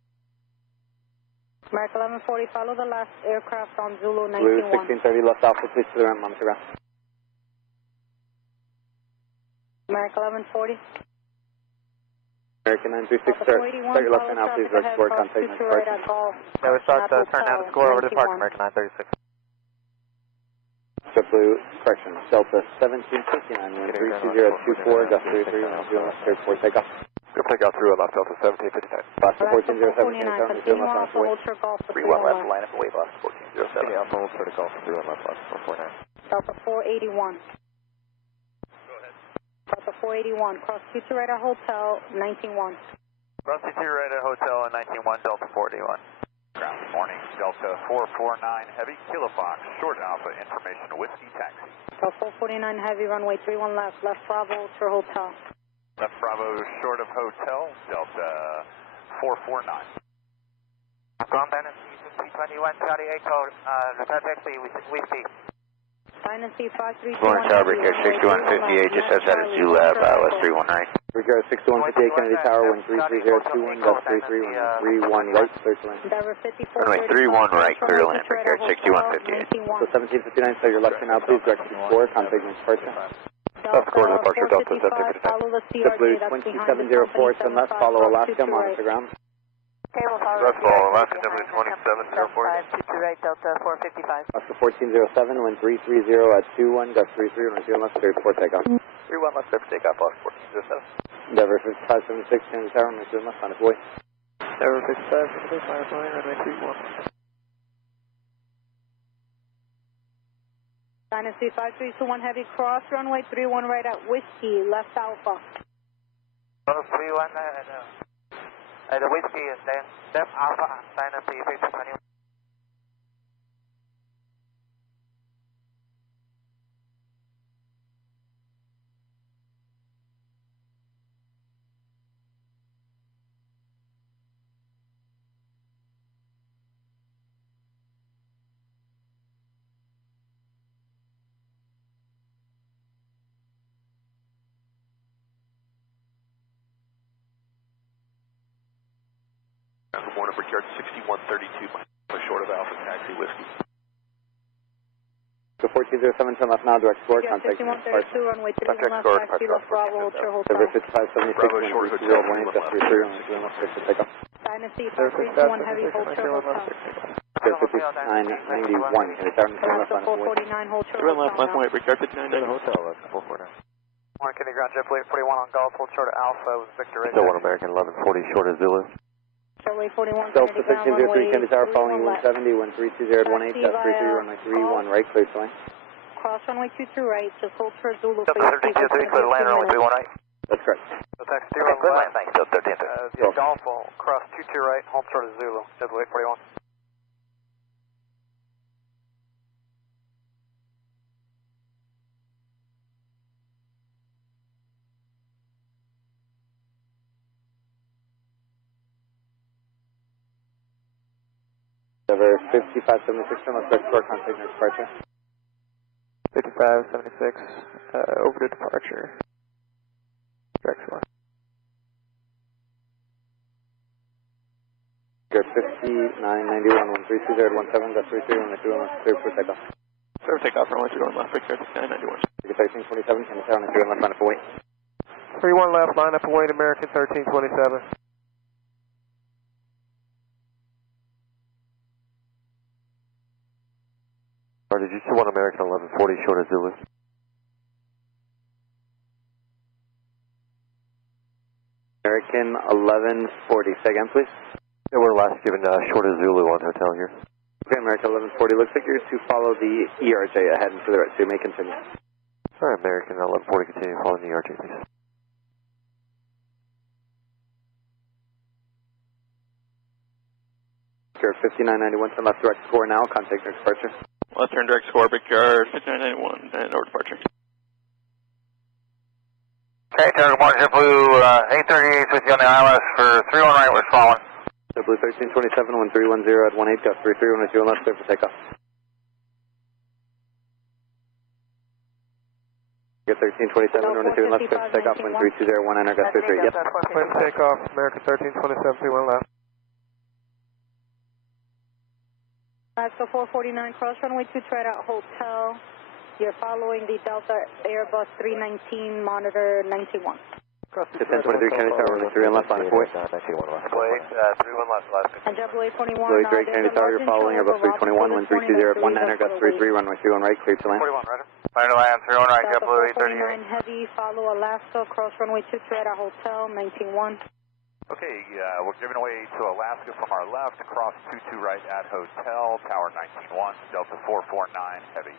America 1140, follow the last aircraft on Zulu Blue 91. 1630, left Alpha, please to the ramp, monitor ground. America 1140. American 936, start your left hand out, please, direct score, contact departure. Yeah, we start turn down the score over to departure, American 936. JetBlue, correction, Delta 1759, wind 320 at 24, Gus 33, and doing left, clear for takeoff. Go takeoff through left, Delta 1759. Boston 1407, continue on for hold short Golf for 31 left, line up away, Boston 1407. Alpha, hold short of Golf, 31 left, Boston 149. Delta 481. Delta 481, cross 22 right at Hotel, 91. Cross 22 right at Hotel, 91, Delta 481. Ground, morning, Delta 449, heavy, Kilo Fox, short Alpha, information, whiskey, taxi. So 449 heavy, runway 31 left, left Bravo to hotel. Left Bravo short of hotel, Delta 449. Ground Dynasty 21 Charlie Echo, return taxi with Whiskey. Dynasty 532. Going Tower, Brickyard 6158, just outside of Zoo Lab, West 31 right. Brickyard 6158, Kennedy Tower, wind 33021, gust 33, 31 right, clear to land. Endeavor 54. Runway 31 right, clear to land, Brickyard 6158. So 1759, so you're left now, please, direct to 4, contact departure. Left quarter departure, Delta 10 JetBlue 2704, send left, follow Alaska, monitor ground. Okay, we'll follow Let's follow Alaska, W2704. 22 right, Delta 455. Alaska 1407, wind 330 at 21, gust 33, runway 0 left, clear for takeoff. 31 left, clear for takeoff, Alaska 1407. Endeavor 5576, Kennedy Tower, runway 0 left, on its way. Endeavor 5576, runway 31. Dynasty 5321 heavy, cross runway 31 right at Whiskey, left Alpha. 31 at Whiskey, and then left Alpha, Dynasty 5321. Good morning, Brickyard 6132, short of Alpha Taxi Whiskey. So 1407, turn left now, direct score, Yeah, contact 6132, runway 31 left, score, taxi left Bravo, Ultra Hotel. Endeavor 5576, Bravo wind short 330, hotel, 18, gust 33, runway 0 left, clear for takeoff. Dynasty 5321 heavy, Ultra Hotel. Clear 5991, Kennedy Tower, turn left, Alaska on its way. 449, Ultra Run Hotel. left, left and white, Brickyard 59 To the hotel, that's 449. 1 Kennedy Ground, JetBlue 41 on Golf, hold short of Alpha with Victor right. Still 1 American 1140, short of Zulu. Charlie 41, Delta Kennedy Ground, 1303, Kennedy Tower, following 31 left. 170, wind 320 at 18, gust 33, runway 31 right, clear to land. Cross runway 22 right, just hold for Zulu for Delta your 1303, clear to land, runway 31 right. That's correct. So taxi 31 Clear left. land, thanks, Delta 13. Yeah, Golf will cross 22 right, hold short of Zulu, JetBlue 41. Endeavor 5576, turn left, direct score, contact next departure. 5576, over to departure. Direct score. Good 5991, wind 320 at 17, gust 33, runway 0 left, clear for takeoff. Clear for takeoff, runway 31 left, Brickyard 5991. 1327, Kennedy Tower, runway 0 left, line up away. 31 left, line up await, American 1327. Or did you see 1 American 1140, short of Zulu? American 1140, say again, please. Yeah, we're last given short of Zulu on hotel here. Okay, American 1140, looks like you're to follow the ERJ ahead and to the right, so you may continue. All right, American 1140, continue following the RJ, please. You're 5991, turn left, direct score now, contact your departure. Left turn direct score, Brickyard 5991, and over departure. Okay, Tower, good morning, JetBlue 838 with you on the ILS for 31 right, we're following. JetBlue 1327, wind 310 at 18, gust 33, runway 0 left, clear for takeoff. Get 1327, runway 0 left, clear for takeoff, wind 320 at 19, gust 33, yep. Clear for takeoff, American 1327, 31 left. Alaska 449, cross runway 2 right at Hotel. You're following the Delta Airbus 319, monitor 91. 1023, Kennedy Tower, runway 3 left, line of voice. 31 left, last. And JetBlue 821. Louis Drake, Kennedy Tower, you're following Airbus 321, wind 320 at 19, gust 33, runway 31 right, clear to land. 41, right. Fire to land, 31 right, Delta JetBlue 449 838. heavy, follow Alaska, cross runway 2 right at Hotel 191. Okay, we're giving away to Alaska from our left, cross 22 right at Hotel, Tower 191, Delta 449, heavy.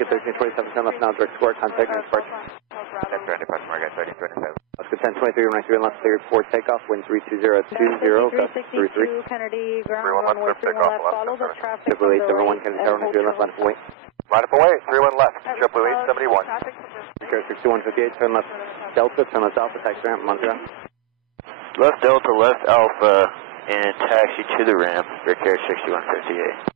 Oscar 1327, turn left now, direct square, contact near departure. That's right, departure, Margaret 1327. Oscar 1023, runway 3 left, cleared for takeoff, wind 320 at 20, gust 33. Kennedy, ground, 31 left, runway clear 31 left, takeoff, follow the left, traffic Triple from the 871, Kennedy Tower, runway 3 left, line up away. Line up away, 31 left, JetBlue 871. Victor 6158, turn left Delta, turn left Alpha, taxi ramp, Montreal. Left Delta, left Alpha, and taxi to the ramp, Victor 6158.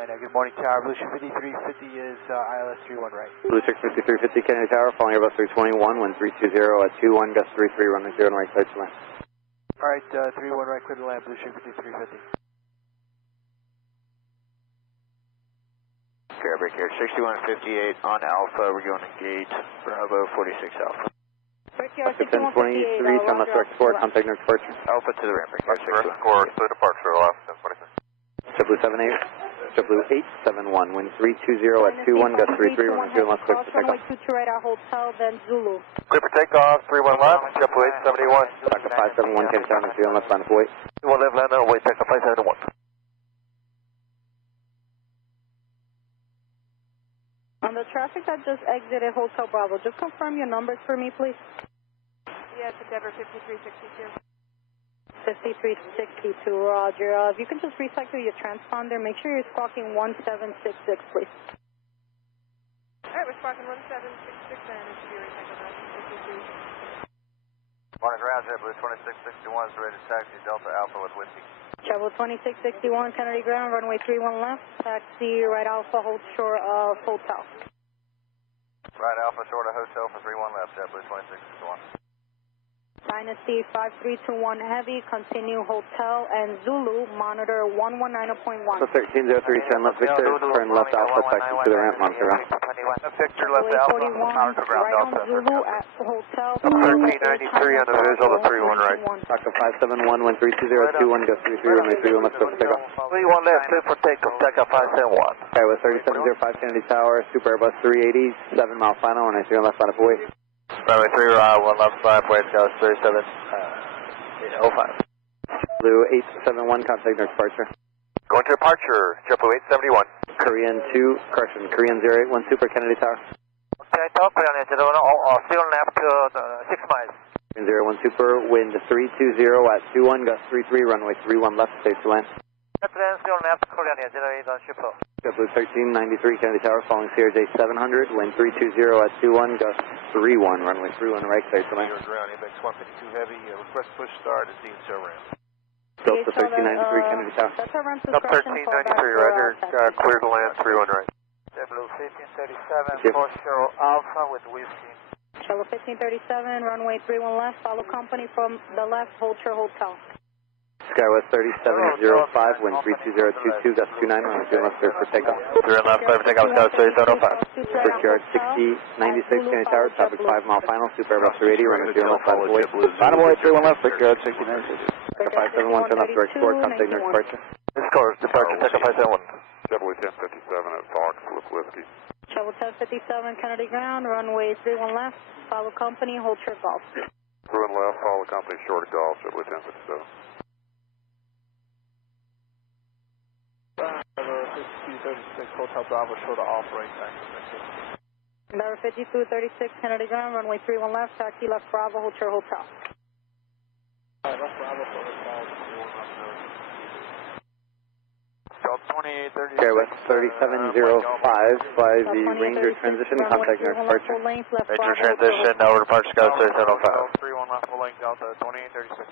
And good morning, Tower. Blue 5350 is ILS 31 right. Blue 65350, Kennedy Tower, following Airbus 321, wind 320 at 21, gust 33, runway 0 and right, clear to land. All right, 31 right, clear to land, Blue 5350. Okay, break here, 6158 on Alpha, we're going to gate Bravo 46 Alpha. Oscar 1023, turn left direct square, contact near departure. Alpha to the ramp, break here, Direct score, clear departure, left 1026. JetBlue 871, wind 320 at 21, gust 33, runway 0 left, clear for takeoff. Runway 22 right at hotel, then Zulu. Clear for takeoff, 31 left, JetBlue 871. Oscar 571, Kennedy Tower, runway 0 left, line up away. 1 left, land away, takeoff 571. On the traffic that just exited Hotel Bravo, just confirm your numbers for me, please. Yes, Endeavor 5362. 5362, Roger. If you can just recycle your transponder, make sure you're squawking 1766, please. All right, we're squawking 1766 and it should be recycled 53. Morning ground, JetBlue 2661 is ready to taxi Delta Alpha with Whiskey. Travel 2661, Kennedy ground, runway 31 left, taxi right Alpha, hold shore of hotel. Right Alpha, short of hotel for 31 left, JetBlue 2661. Dynasty 5321 heavy, continue hotel, and Zulu, monitor 119.1. So 1303, turn left Victor, turn left Alpha, taxi to the ramp, Montreal. Victor left Alpha, monitor ground right on Delta. Zulu at hotel. 1393 on the visual, the 31 right. Oscar 571, wind 320 at 21, gust 33, runway 31 left, clear for takeoff. 31 left, clear for takeoff, takeoff 571. Okay, with 3705 Kennedy Tower, Super Airbus 380, 7 mile final, runway 0 left, line up away. Runway 3 right, 1 left 5, wait, Gauss 3705. Blue 871, contact near departure. Going to departure, JetBlue 871. Korean 081 Super Kennedy Tower. Okay, talk on it, still left to 6 miles. Korean 081 Super, wind 320 at 21, gust 33, runway 31 left, safe to land. Still left, Korean 081 Super. JetBlue 1393 Kennedy Tower, following CRJ 700, wind 320 at 21, gust 31, runway 31 right, clear to land. Ground, ABX 152 heavy, request push start at DSO ramp. Delta 1393 Kennedy Tower. Up 1393, roger, clear to land, 31 right. JetBlue 1537, Foxtrot Alpha with Whiskey. Travel 1537, runway 31 left, follow company from the left, hold shore hotel. Skywest 3705, wind 32022, gust 29, runway 0 left, clear for takeoff. 3 left, 5 takeoff, Gauss 3705. Brickyard 6096 Kennedy Tower, traffic 5 mile final, Super Airbus 380, runway 0 left, 5 away. Final away, 31 left, Brickyard 6096. 571, turn left direct score, contact near departure. This car is departure, takeoff 571. JetBlue 1057 at Fox with Whiskey. Travel 1057 Kennedy ground, runway 31 left, follow company, hold short golf. 31 left, follow company short of golf, JetBlue 1057. 5236, Hotel Bravo, short of off right, taxi. Number 5236 Kennedy ground, runway 31 left, taxi left Bravo, hold shore hotel. Left Bravo, short of golf, 2836. Okay, with 3705, by the Ranger transition, contact near departure. Ranger transition, over departure, Gauss 3705. 31 left, full length, Delta 2836.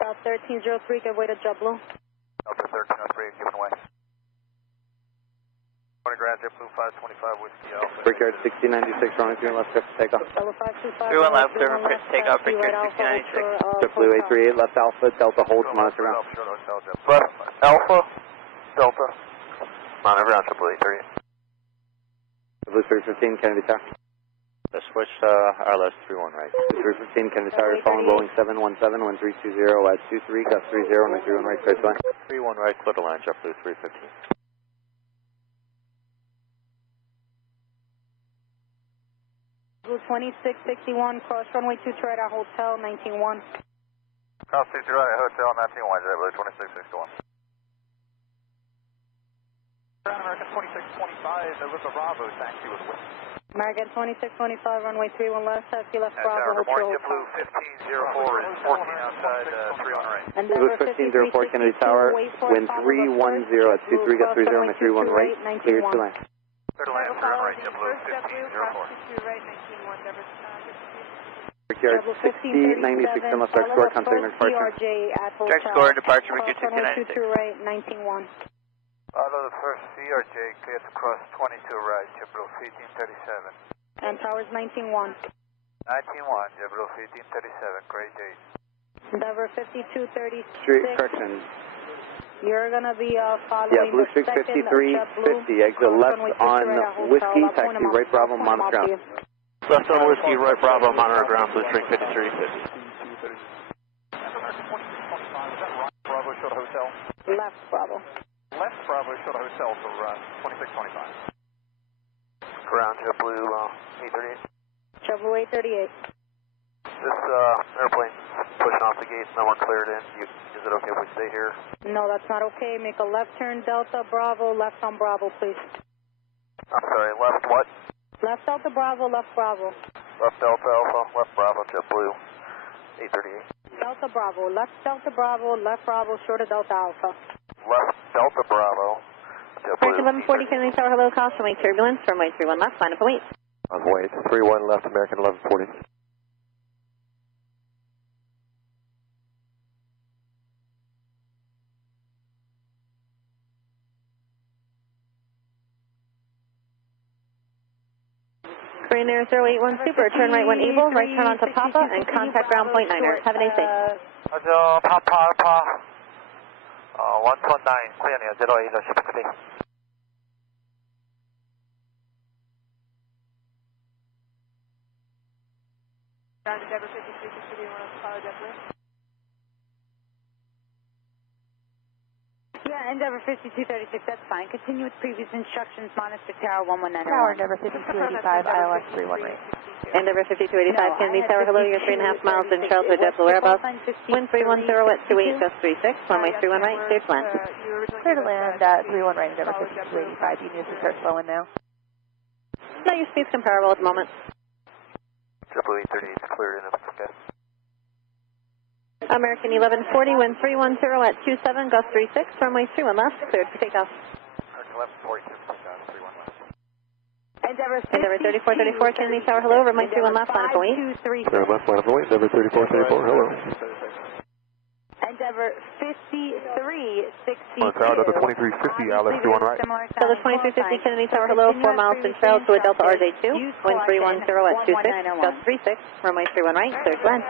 South 1303, give way to JetBlue. Delta 1303, giving away. Morning ground, JetBlue 525, Whiskey Alpha. Brickyard 6096, runway 3 left, clear for takeoff. 3 left, clear for takeoff, Brickyard 6096. JetBlue 838, left Alpha, Delta hold, monitor ground. Left Alpha, Delta. Monitor ground, JetBlue 838. JetBlue 315, Kennedy Tower. Let's switch RLS 31 right. 315 Kennedy Tower, following Boeing 717, 1320 at 23, gust 30, runway 31 right, clear to land. 31 right, clear to land, JetBlue 315. JetBlue 2661, cross runway 22 right at hotel 191. Cross 22 right at hotel 191, JetBlue 2661. American 2625, November Bravo, taxi with West. American 2625, runway 31 left, taxi left Bravo, Tower, hotel. JetBlue 1504 is 14 outside 31 right. Blue 1504 Kennedy Tower, wind 310 at 23, got 30, my 31 right, cleared to land. Clear to land, 31 right, JetBlue 1504. Brickyard 6096, unless our score, contact departure. Check score, departure, we get to runway 22 right, 191. Follow the first CRJ, cleared across 22 right, JetBlue 1537. And towers 191. 91, JetBlue 1537, great day. Endeavor 5236. Street, correction. You're going to be following Blue Street 5350, exit left on Whiskey, taxi right Bravo, monitor ground. Left on Whiskey, right Bravo, monitor ground, Blue Street 5350. Bravo, short hotel. Left Bravo. Left Bravo, short hotel for 2625. Ground, JetBlue 838. JetBlue 838. This airplane pushing off the gate, now we're cleared in. Is it okay if we stay here? No, that's not okay. Make a left turn, Delta Bravo, left on Bravo, please. I'm sorry, left what? Left Delta Bravo, left Bravo. Left Delta Alpha, left Bravo, JetBlue 838. Delta Bravo, left Delta Bravo, left Bravo, short of Delta Alpha. Left Delta Bravo, JetBlue 1140 Kennedy Tower, hello, caution, wake turbulence, runway 31 left, line up and wait. On wait, 31 left, American 1140. Korean Air 081 Super, turn right 1 Eagle, right turn onto Papa, and contact ground point 9er. Have a nice day. Papa, 129, clear near 08, ship today. Endeavor 5360, do you want to follow JetBlue? Yeah, Endeavor 5236, that's fine. Continue with previous instructions, monitor Tower 119. Tower, Endeavor 5285, ILS 31 right. Endeavor 5285, Kennedy Tower, hello, you're 3.5 miles in Charlotte, JetBlue whereabouts. Wind 310 at 28, gust 36, runway 31 right, clear to land. Clear to land, 31 right, Endeavor 5285, you need to start slowing now. No, your speed's comparable at the moment. JetBlue 838 is cleared in, okay. American 1140, wind 310 at 27, gust 36, runway 31 left, cleared for takeoff. American 1140, 31 left. Endeavor 3434, Kennedy Tower, hello, runway 31 left, line up and wait. Clear left, line up and wait, Endeavor 3434, hello. Endeavor 5362. On Tower, Delta 2350, ILS 31 right. Delta 2350, Kennedy Tower, hello, 4 miles in Charlotte to a Delta RJ2, wind 310 at 26, gust 36, runway 31 right, clear to land.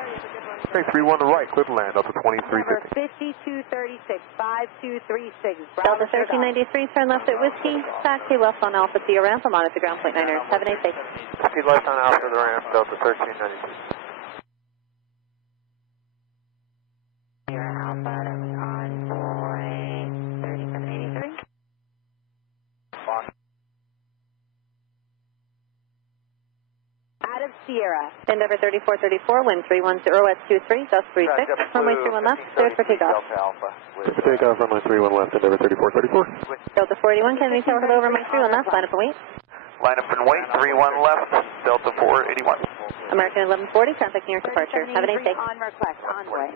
Okay, 31 to right, clear to land, Delta 2350. 5236, 5236. Delta 1393, turn left at Whiskey, taxi left on Alpha Sierra ramp, I'm on at the ground point 9er. Have a nice day. Taxi left on Alpha the ramp, Delta 1393. Alpha, that was on point 3783. Out of Sierra. Endeavor 3434, wind 310 at 23, gust 36, runway 31 left, cleared for takeoff. Clear for takeoff, runway 31 left, Endeavor 3434. Delta 41, Kennedy Tower, hello, runway 31 left, line up and wait. Line up and wait, 31 left, Delta 481. American 1140, contacting your departure. Have a nice day. On request, envoy.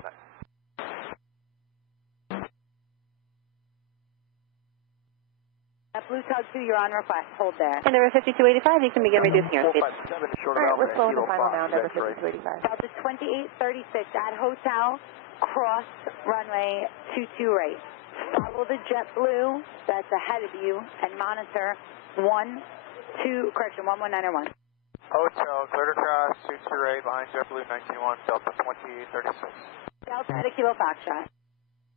Blue Tug 2, you're on request. Hold there. Endeavor 5285, you can begin reducing your speed. Alright, we're slowing the final now, Endeavor 5285. Delta 2836 at hotel, cross runway 22 right. Follow the JetBlue that's ahead of you and monitor 11901. Hotel, clear to cross 22 right, behind JetBlue 91, Delta 2836. Delta at a Kilo Foxtrot.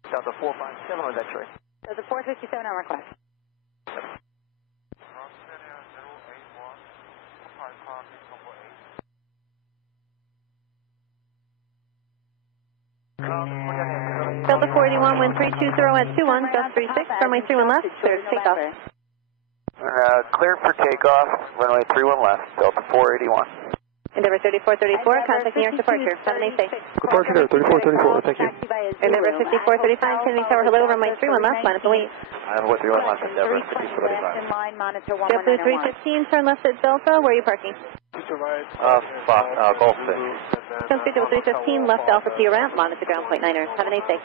Delta 457 on that train. Delta 457 on request. Delta 481, wind 320 at 21, gust 36, runway 31 left, cleared to takeoff. Cleared for takeoff, runway 31 left, Delta 481. Endeavor 3434, contacting your departure. Have a nice day. Departure there, 3434, thank you. Endeavor 5435, Kennedy Tower, hello, runway 31 left, line up and wait. I have a 31 left, Endeavor 5435. JetBlue 315, turn left at Delta, where are you parking? Golf 6. Turn speed to 315, left Alpha to your ramp, monitor ground point 9er. Have a nice day.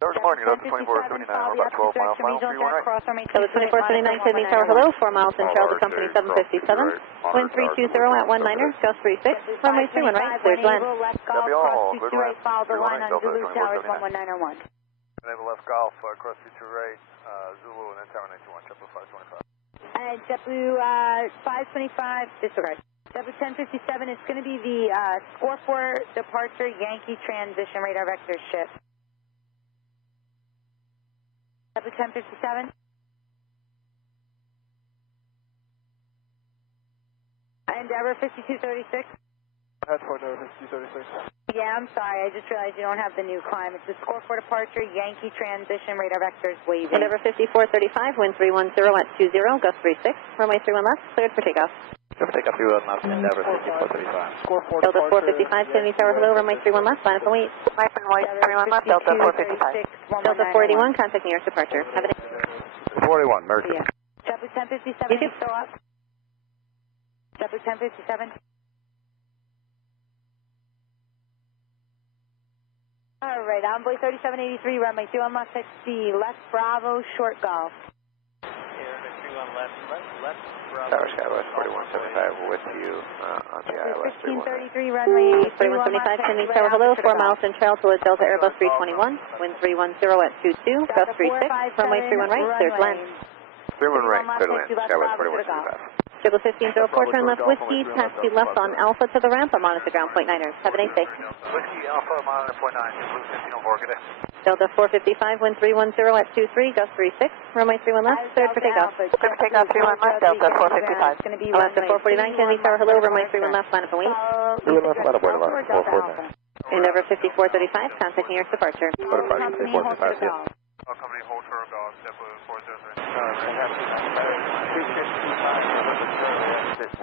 Good morning, Delta 2479, we're about 12 miles final, 31 right. Delta 2479, Kennedy Tower, hello, 4 miles in Charlotte, company 757. Wind 320 at 19er, gust 36, runway 31 right, cleared land. Copy all, cleared land. Follow the line on Zulu Towers 11901. Enable left Golf, cross 22 right, Zulu, and then Tower 921, JetBlue 525. JetBlue 525, disregard. JetBlue 1057, it's going to be the score for departure Yankee transition radar vector shift. JetBlue 1057. Endeavor 5236. That's for Endeavor 5236. Yeah, I'm sorry. I just realized you don't have the new climb. It's the score for departure Yankee transition radar vectors waving. Endeavor 5435, wind 310 at 20, gust 36, runway 31 left, cleared for takeoff. Cleared for takeoff, 31 left, Endeavor 5435. Score for Delta 455, Kennedy Tower, hello, runway 31 left, line up and wait. Runway 31 left, Delta 455. Delta 481, contacting your departure. Have a nice day. 41, Mercury. Yeah. JetBlue 1057, you still up? JetBlue 1057. All right, Envoy 3783, runway 21 left, taxi, left Bravo, short golf. Tower Skywest 4175, with you on the ILS 1533, runway 4175, Kennedy Tower, hello, 4 miles in Charles to Delta Airbus 321, wind 310 at 22, gust 36, runway 31 right, cleared land. 31 right, cleared land, Skywest 4175. JetBlue 1504, turn left Whiskey, taxi left on Alpha to the ramp, I'm on at the ground point 9ers. Have a nice day. Whiskey Alpha, monitor point 9, JetBlue 1504, good day. Delta 455, wind 310 at 23, gust 36, runway 31 left, cleared for takeoff. Cleared for takeoff, 31 left, Delta 455. Alaska 449, Kennedy Tower, hello, runway 31 left, line up and wait. 31 left, line up, wait, Alaska 449. Endeavor 5435, contacting your departure. Departure, 455, yes. Company hold for golf, JetBlue 403.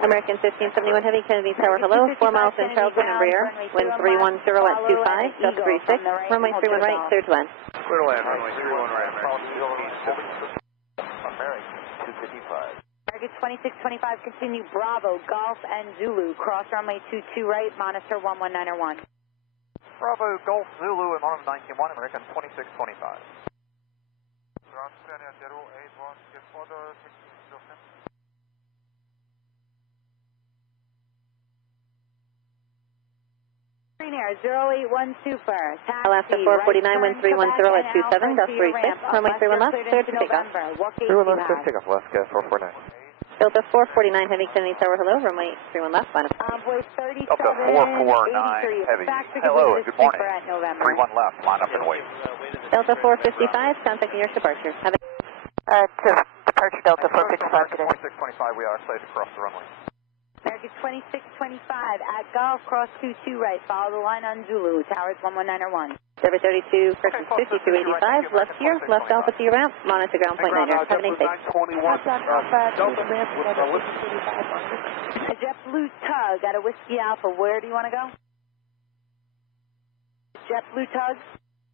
American 1571 Heavy, Kennedy Tower, hello, 4 miles in Charleston and rear, wind 310 at 25, gust 36, runway 31 right, clear to land. Clear to land, runway 31 right, American 255. Target 2625, continue Bravo, Golf, and Zulu, cross runway 22 right, monitor 11901. Bravo, Golf, Zulu, and monitor 91, American 2625. Green Air 081 Super. Alaska 449, wind 310 at 27, gust 36, runway 31 left, clear to takeoff. 31 left, clear to takeoff, Alaska 449. Delta 449 Heavy, Kennedy Tower, hello, runway 31 left, line up. Delta 449 Heavy, hello and good morning. 31 left, line up and wait. Delta 455, contacting your departure. Have a departure Delta 455 today. 2625, we are safe across the runway. American 2625 at Golf, cross 22 right, follow the line on Zulu, towers 11901. Endeavor 32, correction 5285, left here, left Alpha to your ramp, monitor ground point 9er. Have a nice day. JetBlue Tug at a Whiskey Alpha, where do you want to go? JetBlue Tug?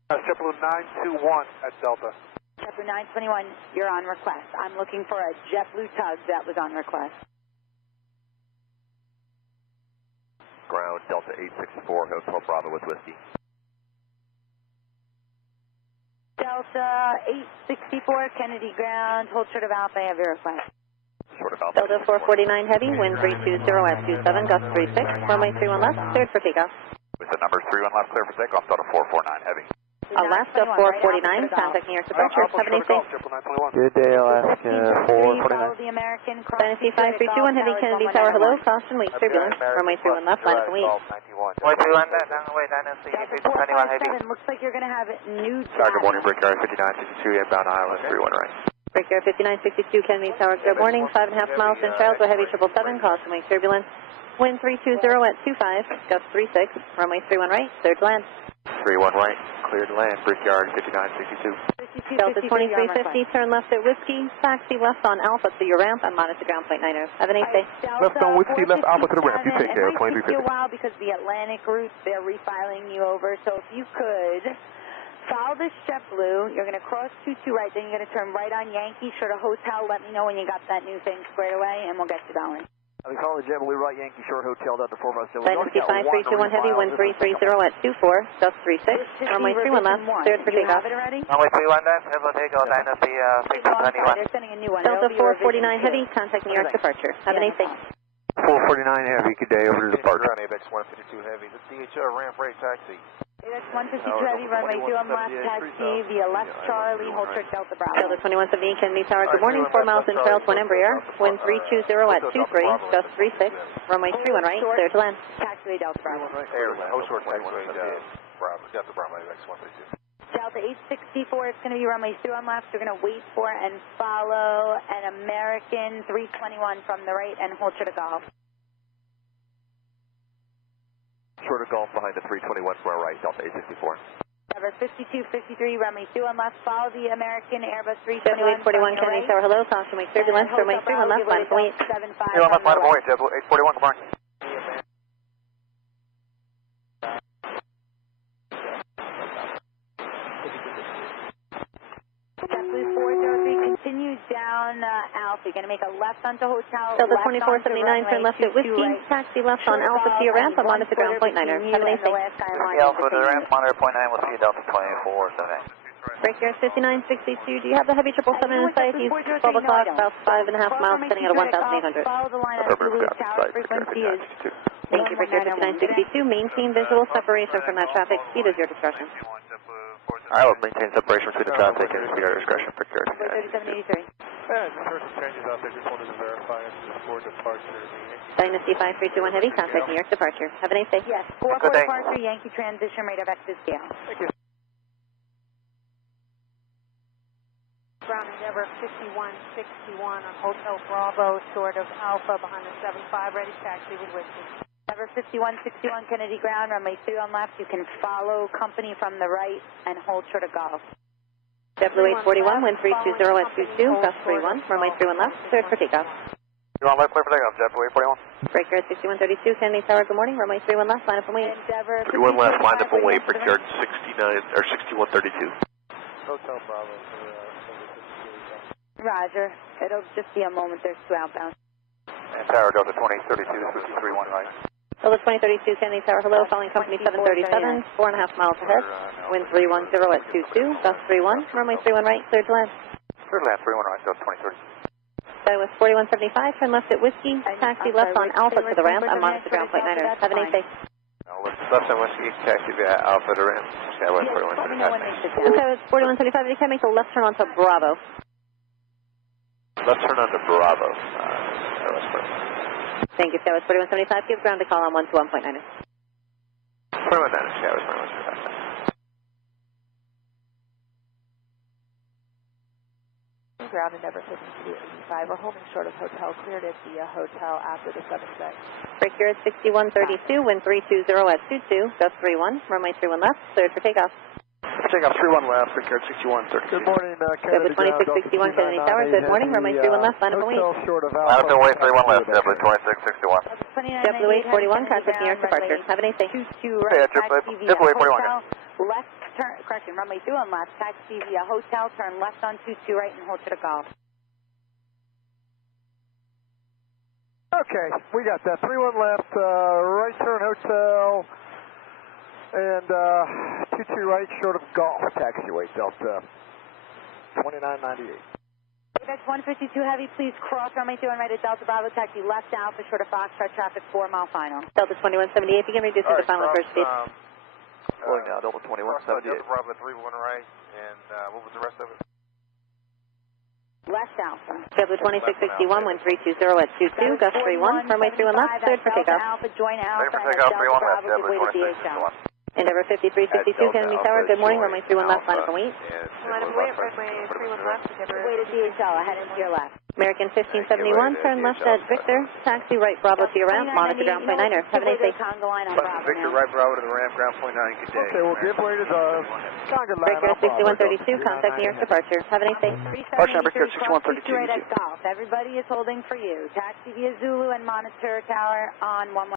JetBlue 921 at Delta. JetBlue 921, you're on request. I'm looking for a JetBlue Tug that was on request. Ground, Delta 864, Hotel Bravo with Whiskey. Delta 864, Kennedy Ground, hold short of Alpha, I have your request. Short of Alpha. Delta 449 Heavy, wind 320 at 27, gust 36, runway 31 left, cleared for takeoff. With the numbers 31 left, clear for takeoff, Delta 449 Heavy. Alaska 449, contacting your departure. Have a nice day. Good day, Alaska 449. Dynasty 5321 Heavy, Kennedy Tower, hello, caution, wait, turbulence, runway 31 left, line up and wait. Runway 31 left, runway Dynasty 5321 Heavy. Looks like you're going to have new Good morning, Brickyard 5962, inbound ILS 31 right. Brickyard 5962, Kennedy Tower, good morning, 5.5 miles in Charles, with heavy 777, caution, wait, turbulence. Wind 320 at 25, gust 36, runway 31 right, cleared to land. 31 right, cleared to land, Brickyard 5962. Delta 2350, turn left at Whiskey, taxi left on Alpha to your ramp, and monitor ground point 90. Have a nice day. Left on Whiskey, left Alpha to the ramp. You take care. It might take you a while because the Atlantic route, they're refiling you over. So if you could follow this JetBlue, you're going to cross 22 right, then you're going to turn right on Yankee, short of hotel. Let me know when you got that new thing squared away, and we'll get you going. I'll be calling the JetBlue right Yankee Short Hotel Delta 457. Dynasty 5321 Heavy, wind 330 at 24, gust 36, runway 31 left, cleared for takeoff. Runway 31 left, cleared for takeoff, Dynasty 5321. Delta 449 Heavy, contact New York departure. Have a nice day. 449 Heavy, good day, over to departure. ABEX 152 Heavy, the DHR ramp rate taxi. ABEX 152 Heavy, runway 21 left, taxi via left Charlie, hold short Delta Bravo. Delta 2178 Kennedy Tower, good morning, 4 miles in trail, twin Embraer, wind 320 at 23, gust 36, runway 31 right, clear to land. Taxiway Delta Bravo. Hold short taxiway Delta Bravo, ABEX 152. Delta 864, it's going to be runway 31 left. You're going to wait for and follow an American 321 from the right and hold short of Golf. Short of Golf behind the 321 from our right, Delta 864. Number 5253, runway 21 left. Follow the American Airbus 321. 841 Kennedy Tower, hello. Caution wake turbulence, runway 31 left, line for wait. 31 left, line for wait, JetBlue 841, good morning. JetBlue 403 continues down Alpha. You're going to make a left onto hotel. Delta 2479, turn left at Whiskey, taxi left on Alpha to your ramp, and monitor ground point 90. Have a nice day. Alpha to the ramp, monitor point 9, we'll see you Delta 2478. Break here 5962, do you have the heavy 777 in sight? He's 12 o'clock, about 5.5 miles, sitting at a 1,800. Follow the line of Zulu Tower, frequency is... Thank you, Breaker 5962. Maintain visual separation from that traffic. Speed is your discretion. I will maintain separation between the traffic and speed our discretion. Breaker 3783. Just heard some changes out there. Just wanted to verify if this is for departure. Dynasty 5321 Heavy, contact New York departure. Have a nice day. Yes, 44 departure, Yankee transition rate of Activesky. Thank you. Ground Endeavor 5161 on Hotel Bravo, short of Alpha, behind the 75, ready taxi with Whiskey. Endeavor 5161 Kennedy Ground, runway 31 left. You can follow company from the right and hold short of Golf. JetBlue 841, wind 320 at 22, gust 31, runway 31 left, cleared for takeoff. You want left, clear for takeoff, JetBlue 841. Breaker at 6132, Kennedy Tower, good morning, runway 31 left, line up and wait. Endeavor 31 left, line up and wait, Breaker 6132. Hotel Bravo. Roger. It'll just be a moment. There's 2 outbound. And Tower Delta 2032, 531 right. Delta 2032, Kennedy Tower, hello, following company 737, 4.5 miles ahead, wind 310 at 22, gust 31, runway 31 right, cleared to land. Clear to land, 31 right, Delta 2030. Skywest 4175, turn left at Whiskey, taxi left on Alpha to the ramp, and monitor ground point 90. Have a nice day. Left on Whiskey, taxi via Alpha to ramp, Skywest 4175. Skywest 4175, you can make a left turn onto Bravo. Let's turn on to Bravo. Thank you, Skywest 4175. Give ground to call on 121.9. 21 Skywest 4175. Ground Endeavor 5285. We're holding short of hotel, cleared at the hotel after the 7 sec. Break here at 6132, wind 320 at 22, gust 31, runway 31 left, cleared for takeoff. Takeoff 31 left, Breaker 6132. Good morning, Kennedy 2661 Kennedy Tower, good morning, runway 31 left, line up and wait. Line up and wait, 31 left, JetBlue 2661. JetBlue 841, contact New York departure. Have a nice day. JetBlue 841. Left turn, correction, runway 21 left, taxi via hotel, turn left on 22 right and hold to the Golf. Okay, we got that. 31 left, right turn hotel, and 22 right short of Golf, taxiway, Delta 2998. ABEX 152 Heavy, please cross runway 21 right at Delta Bravo, taxi left Alpha, short of Foxtrot, traffic 4 mile final. Delta 2178, begin reducing to final first speed. Going now, Delta 2178. Delta Bravo 31 right, and what was the rest of it? Left Alpha. JetBlue 2661, wind 320 at 22, gust 31, runway 31 left, cleared for takeoff. Alpha, join Alpha, for takeoff, 31 left, JetBlue 2661. Endeavor 5362, Kennedy Tower, good morning, runway 31 left, line up and wait. Line up and wait, runway 31 left, Endeavor. Way to DHL, ahead into your left. American 1571, turn left at Victor, taxi right Bravo to your ramp, monitor ground point 9er. Have a nice day. Victor, right Bravo to the ramp, ground point 9, good day. Okay, we'll give way to the Conga line. Breaker 6132, contact New York departure. Have a nice day. Breaker 6132. Everybody is holding for you. Taxi via Zulu and monitor tower on 11.